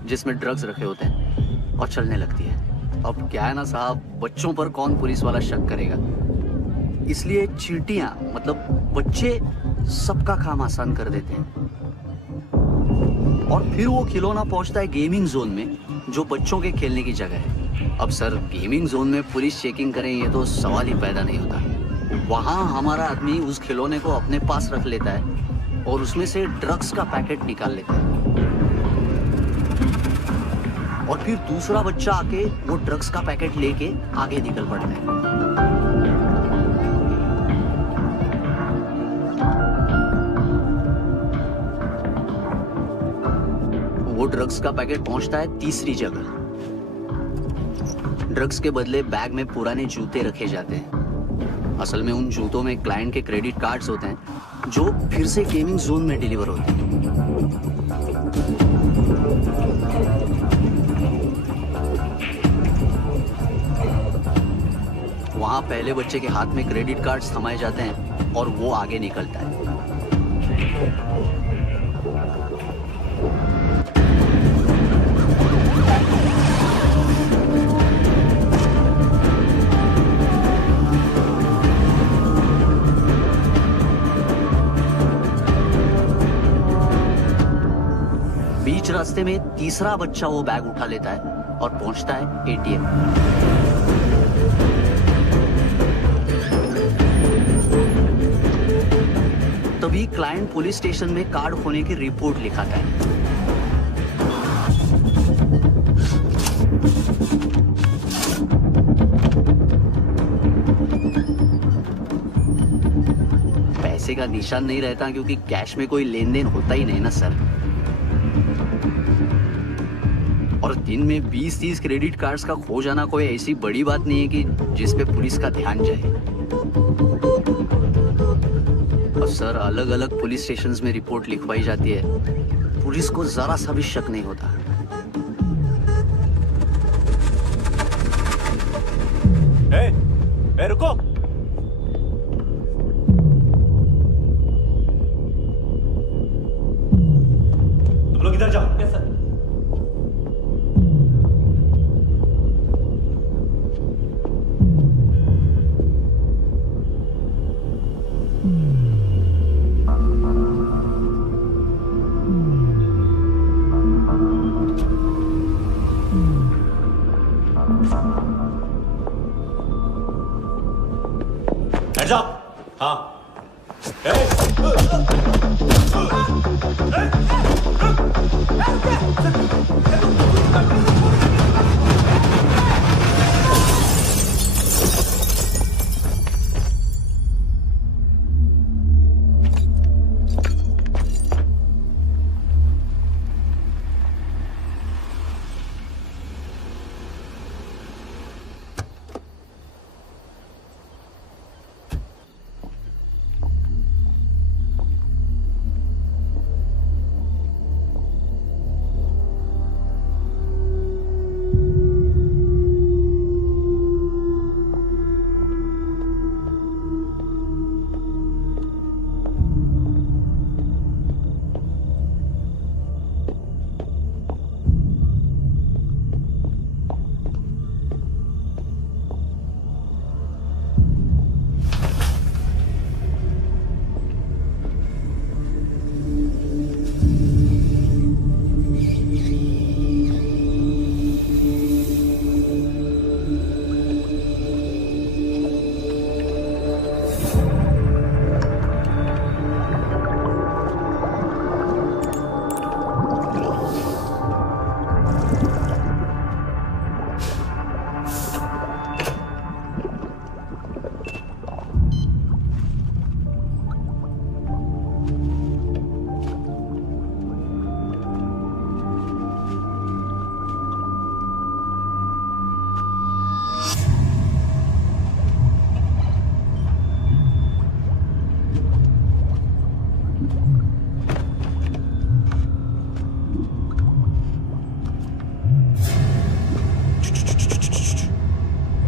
जिसमें ड्रग्स रखे होते हैं और चलने लगती है। अब क्या है ना साहब, बच्चों पर कौन पुलिस वाला शक करेगा, इसलिए चींटियां मतलब बच्चे सबका काम आसान कर देते हैं। और फिर वो खिलौना पहुंचता है गेमिंग जोन में, जो बच्चों के खेलने की जगह है। अब सर गेमिंग जोन में पुलिस चेकिंग करें ये तो सवाल ही पैदा नहीं होता। वहां हमारा आदमी उस खिलौने को अपने पास रख लेता है और उसमें से ड्रग्स का पैकेट निकाल लेता है, और फिर दूसरा बच्चा आके वो ड्रग्स का पैकेट लेके आगे निकल पड़ता है। वो ड्रग्स का पैकेट पहुंचता है तीसरी जगह। ड्रग्स के बदले बैग में पुराने जूते रखे जाते हैं। असल में उन जूतों में क्लाइंट के क्रेडिट कार्ड्स होते हैं जो फिर से गेमिंग जोन में डिलीवर होते हैं। वहां पहले बच्चे के हाथ में क्रेडिट कार्ड्स थमाए जाते हैं और वो आगे निकलता है। बीच रास्ते में तीसरा बच्चा वो बैग उठा लेता है और पहुंचता है एटीएम। तभी क्लाइंट पुलिस स्टेशन में कार्ड खोने की रिपोर्ट लिखाता है। पैसे का निशान नहीं रहता क्योंकि कैश में कोई लेन देन होता ही नहीं ना सर। और दिन में 20-30 क्रेडिट कार्ड्स का खो जाना कोई ऐसी बड़ी बात नहीं है कि जिस पे पुलिस का ध्यान जाए। और सर अलग अलग पुलिस स्टेशंस में रिपोर्ट लिखवाई जाती है, पुलिस को जरा सा भी शक नहीं होता। ए, रुको। तुम लोग इधर जाओ। Yes sir. Hands up! हाँ।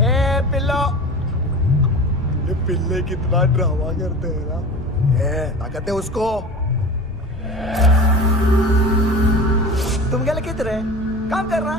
ए पिल्लो, ये पिल्ले कितना ड्रामा करते हैं ना। क्या कहते हैं उसको? तुम क्या लिख रहे? काम कर रहा।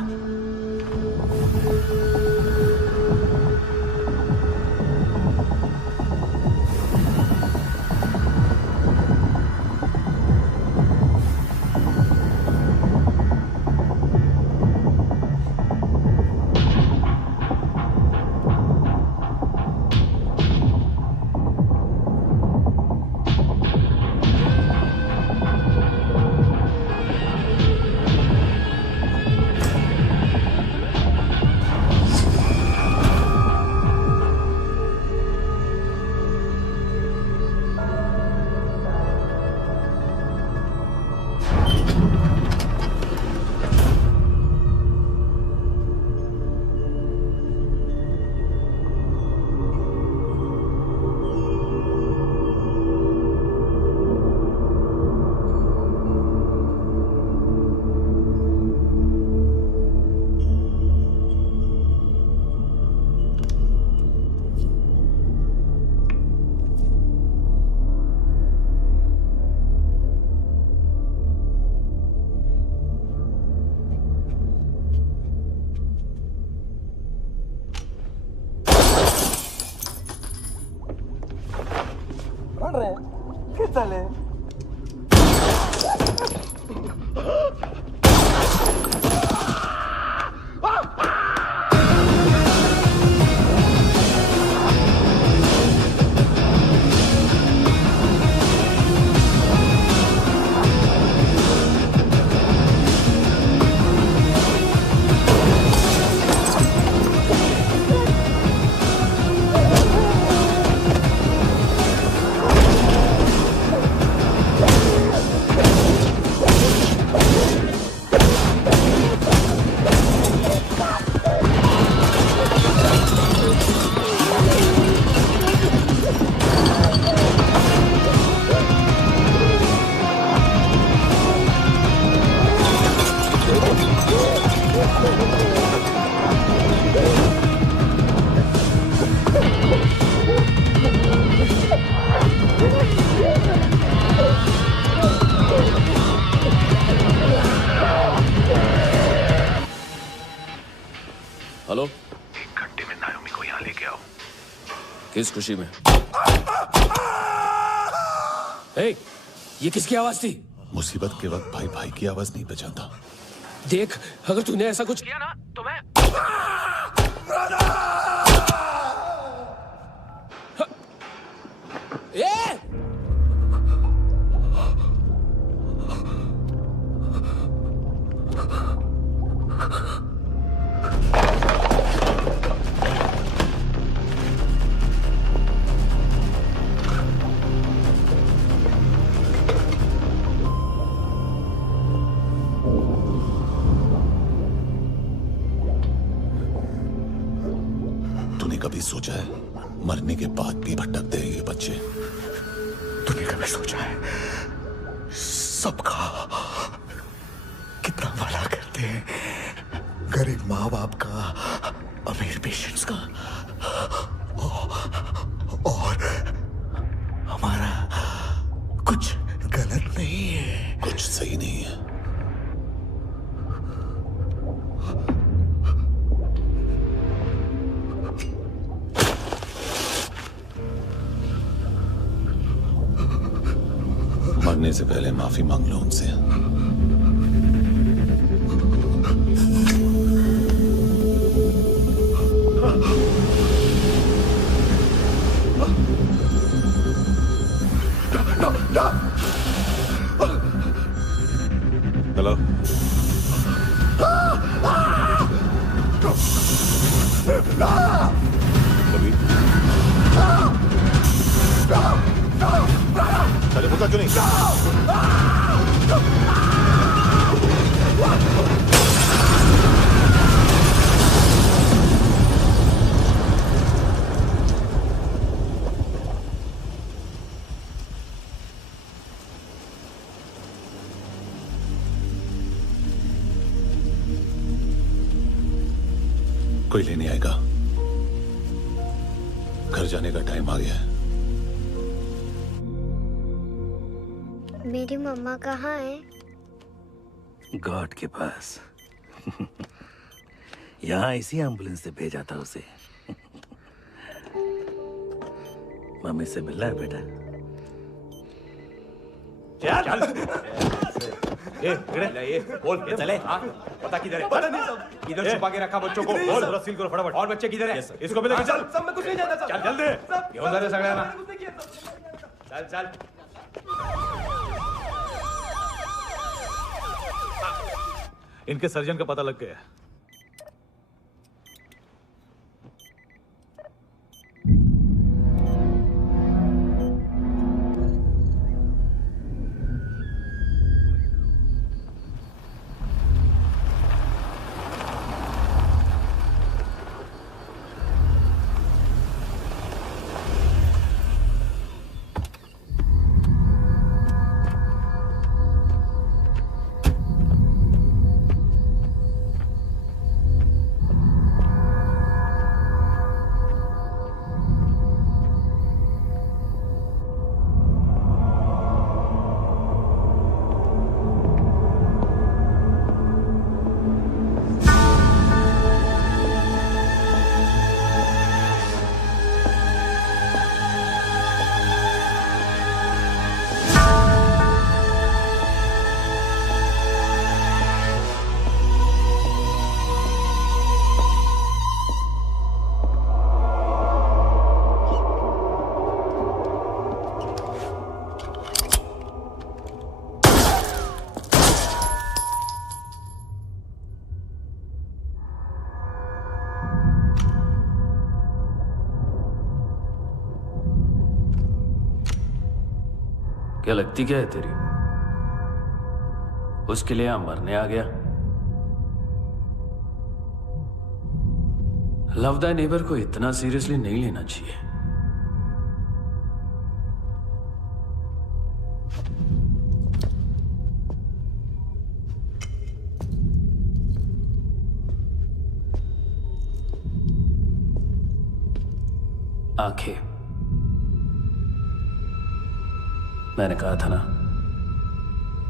हेलो, 1 घंटे में नायोमी को यहाँ लेके आओ। किस खुशी में? ए, ये किसकी आवाज थी? मुसीबत के वक्त भाई भाई की आवाज नहीं पहचानता। देख, अगर तूने ऐसा कुछ किया ना तो मैं ए! तूने कभी सोचा है मरने के बाद भी भटकते हैं ये बच्चे? तूने कभी सोचा है सबका कितना भला करते हैं? गरीब माँ बाप का, अमीर पेशेंट्स का, और हमारा कुछ गलत नहीं है, कुछ सही नहीं है। मरने से पहले माफी मांग लो उनसे। हेलो, चले मुद्दा क्यों नहीं? कोई लेने आएगा। घर जाने का टाइम आ गया है। मेरी मम्मा कहाँ है? गॉड के पास। यहाँ इसी एम्बुलेंस से भेजा था उसे। मम्मी से मिलना है बेटा। चल ये बोल ये चले। हाँ पता किधर है? पता नहीं सब इधर छुपा के रखा बच्चों को। बोल पूरा सील करो फटाफट। और बच्चे किधर है? इसको भी लेके चल। सब मैं कुछ नहीं जानता। चल जल्दी क्यों जा रहे सगळे ना? चल चल इनके सर्जन का पता लग गया। क्या लगती क्या है तेरी? उसके लिए यहां मरने आ गया? लव द नेबर को इतना सीरियसली नहीं लेना चाहिए। आंखें, मैंने कहा था ना,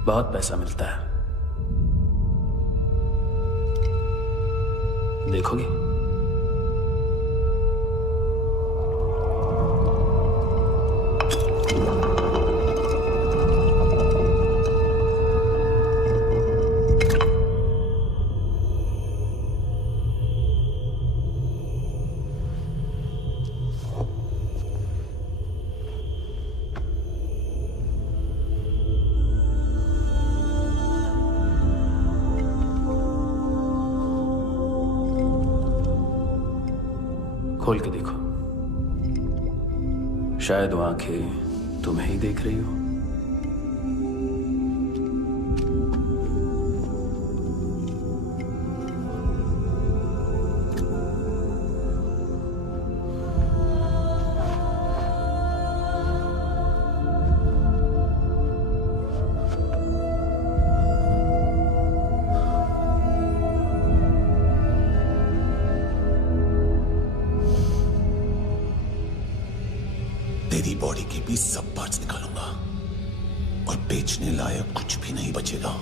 बहुत पैसा मिलता है। देखोगी? खोल के देखो, शायद वो आंखें तुम्हें ही देख रही हो। तेरी बॉडी के भी सब पार्ट्स निकालूंगा और बेचने लायक कुछ भी नहीं बचेगा।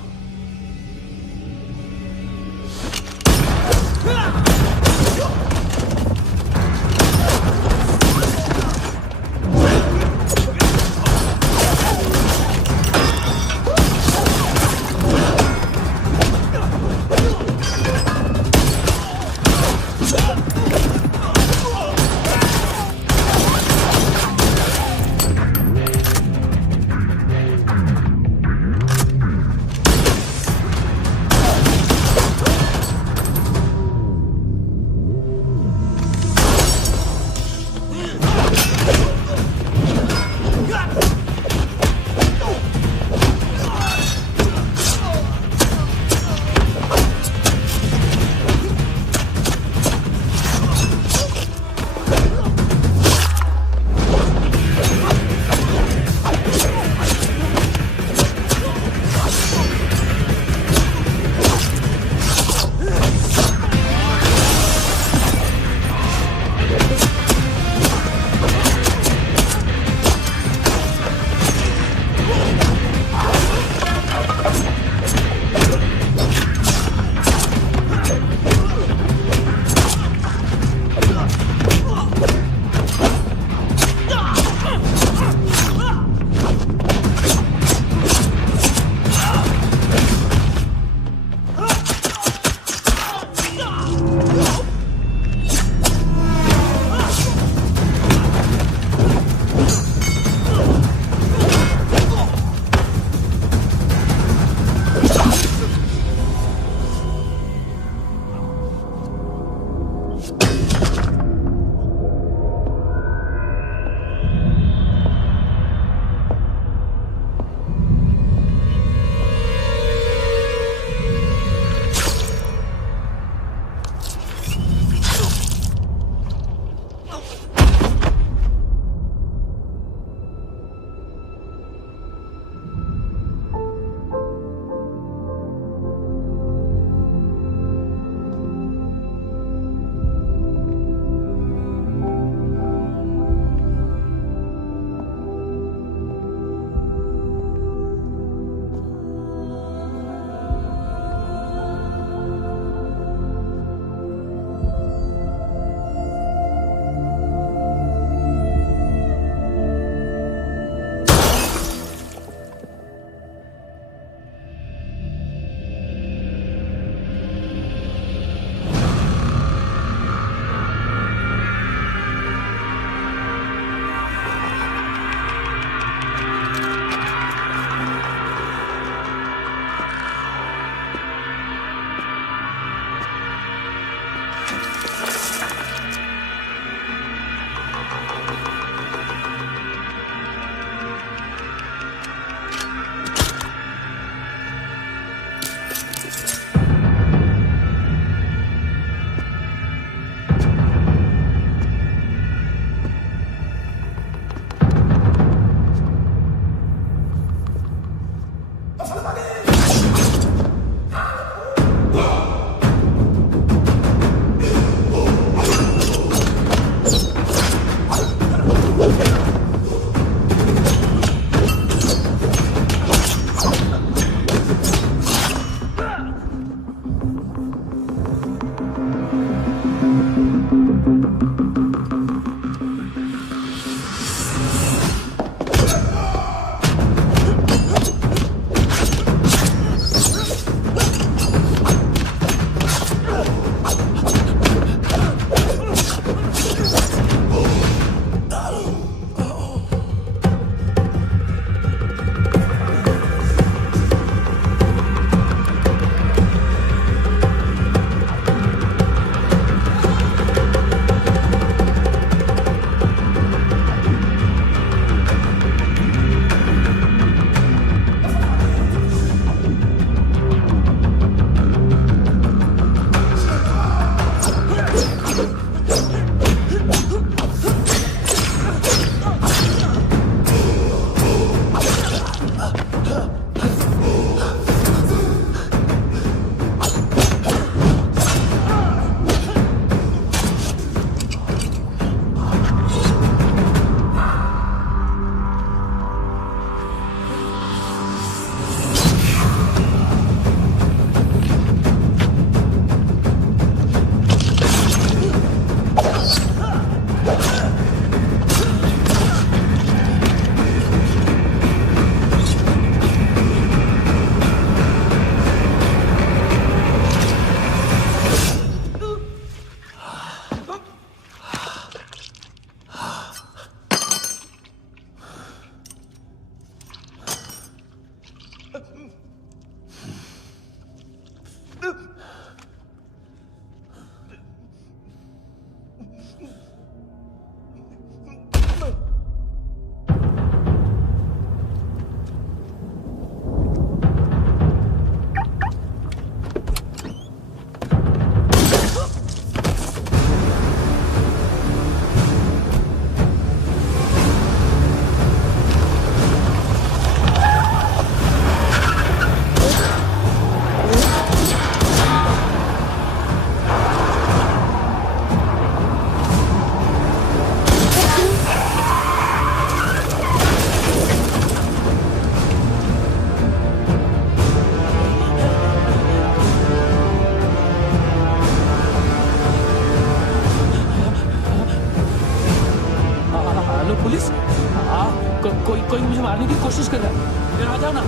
कोई मुझे मारने की कोशिश कर रहा है। इधर आ जाओ ना।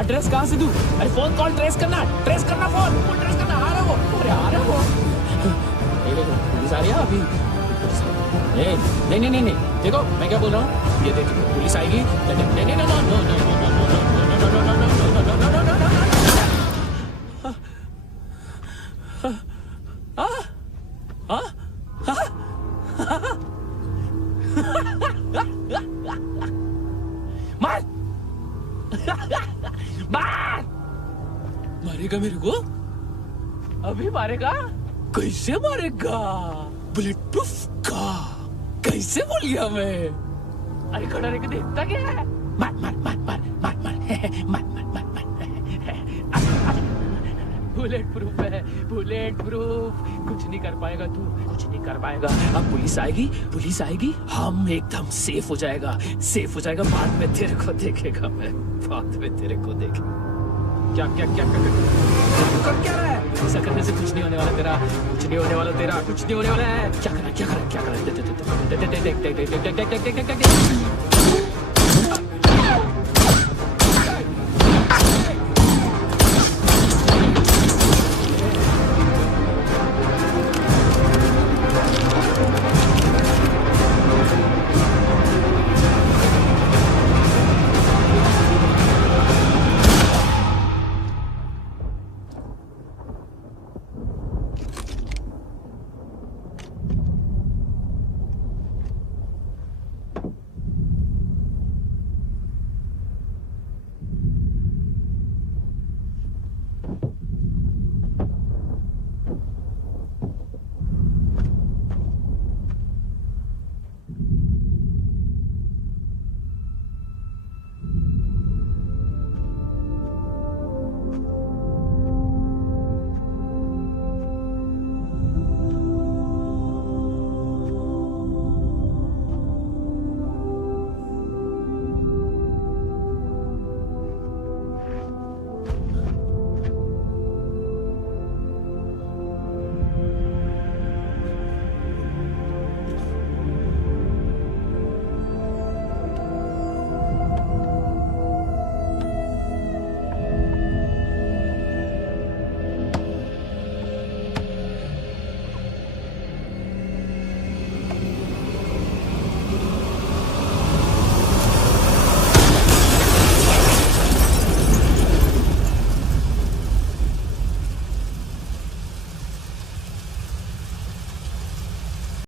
एड्रेस कहाँ से दूं? अरे फोन कॉल ट्रेस करना फोन ट्रेस करना। आ रहा वो, अरे आ रहा वो। ये देखो पुलिस आ रही है अभी। नहीं देखो मैं क्या बोल रहा हूँ, ये देखो पुलिस आएगी। मारेगा मेरे को? अभी मारेगा? कैसे मारेगा? बुलेट प्रूफ का कैसे बोल गया मैं? अरे खड़ा रह के देखता क्या है? मार बुलेट प्रूफ है, बुलेट प्रूफ। कुछ नहीं कर पाएगा तू, कुछ नहीं कर पाएगा। अब पुलिस आएगी, हम एकदम सेफ हो जाएगा। बाद में तेरे को देखेगा मैं, बाद में तेरे को देखेगा। क्या कर क्या रहा है? ऐसा करने से कुछ नहीं होने वाला तेरा, कुछ नहीं होने वाला है। क्या कर रहा है? देख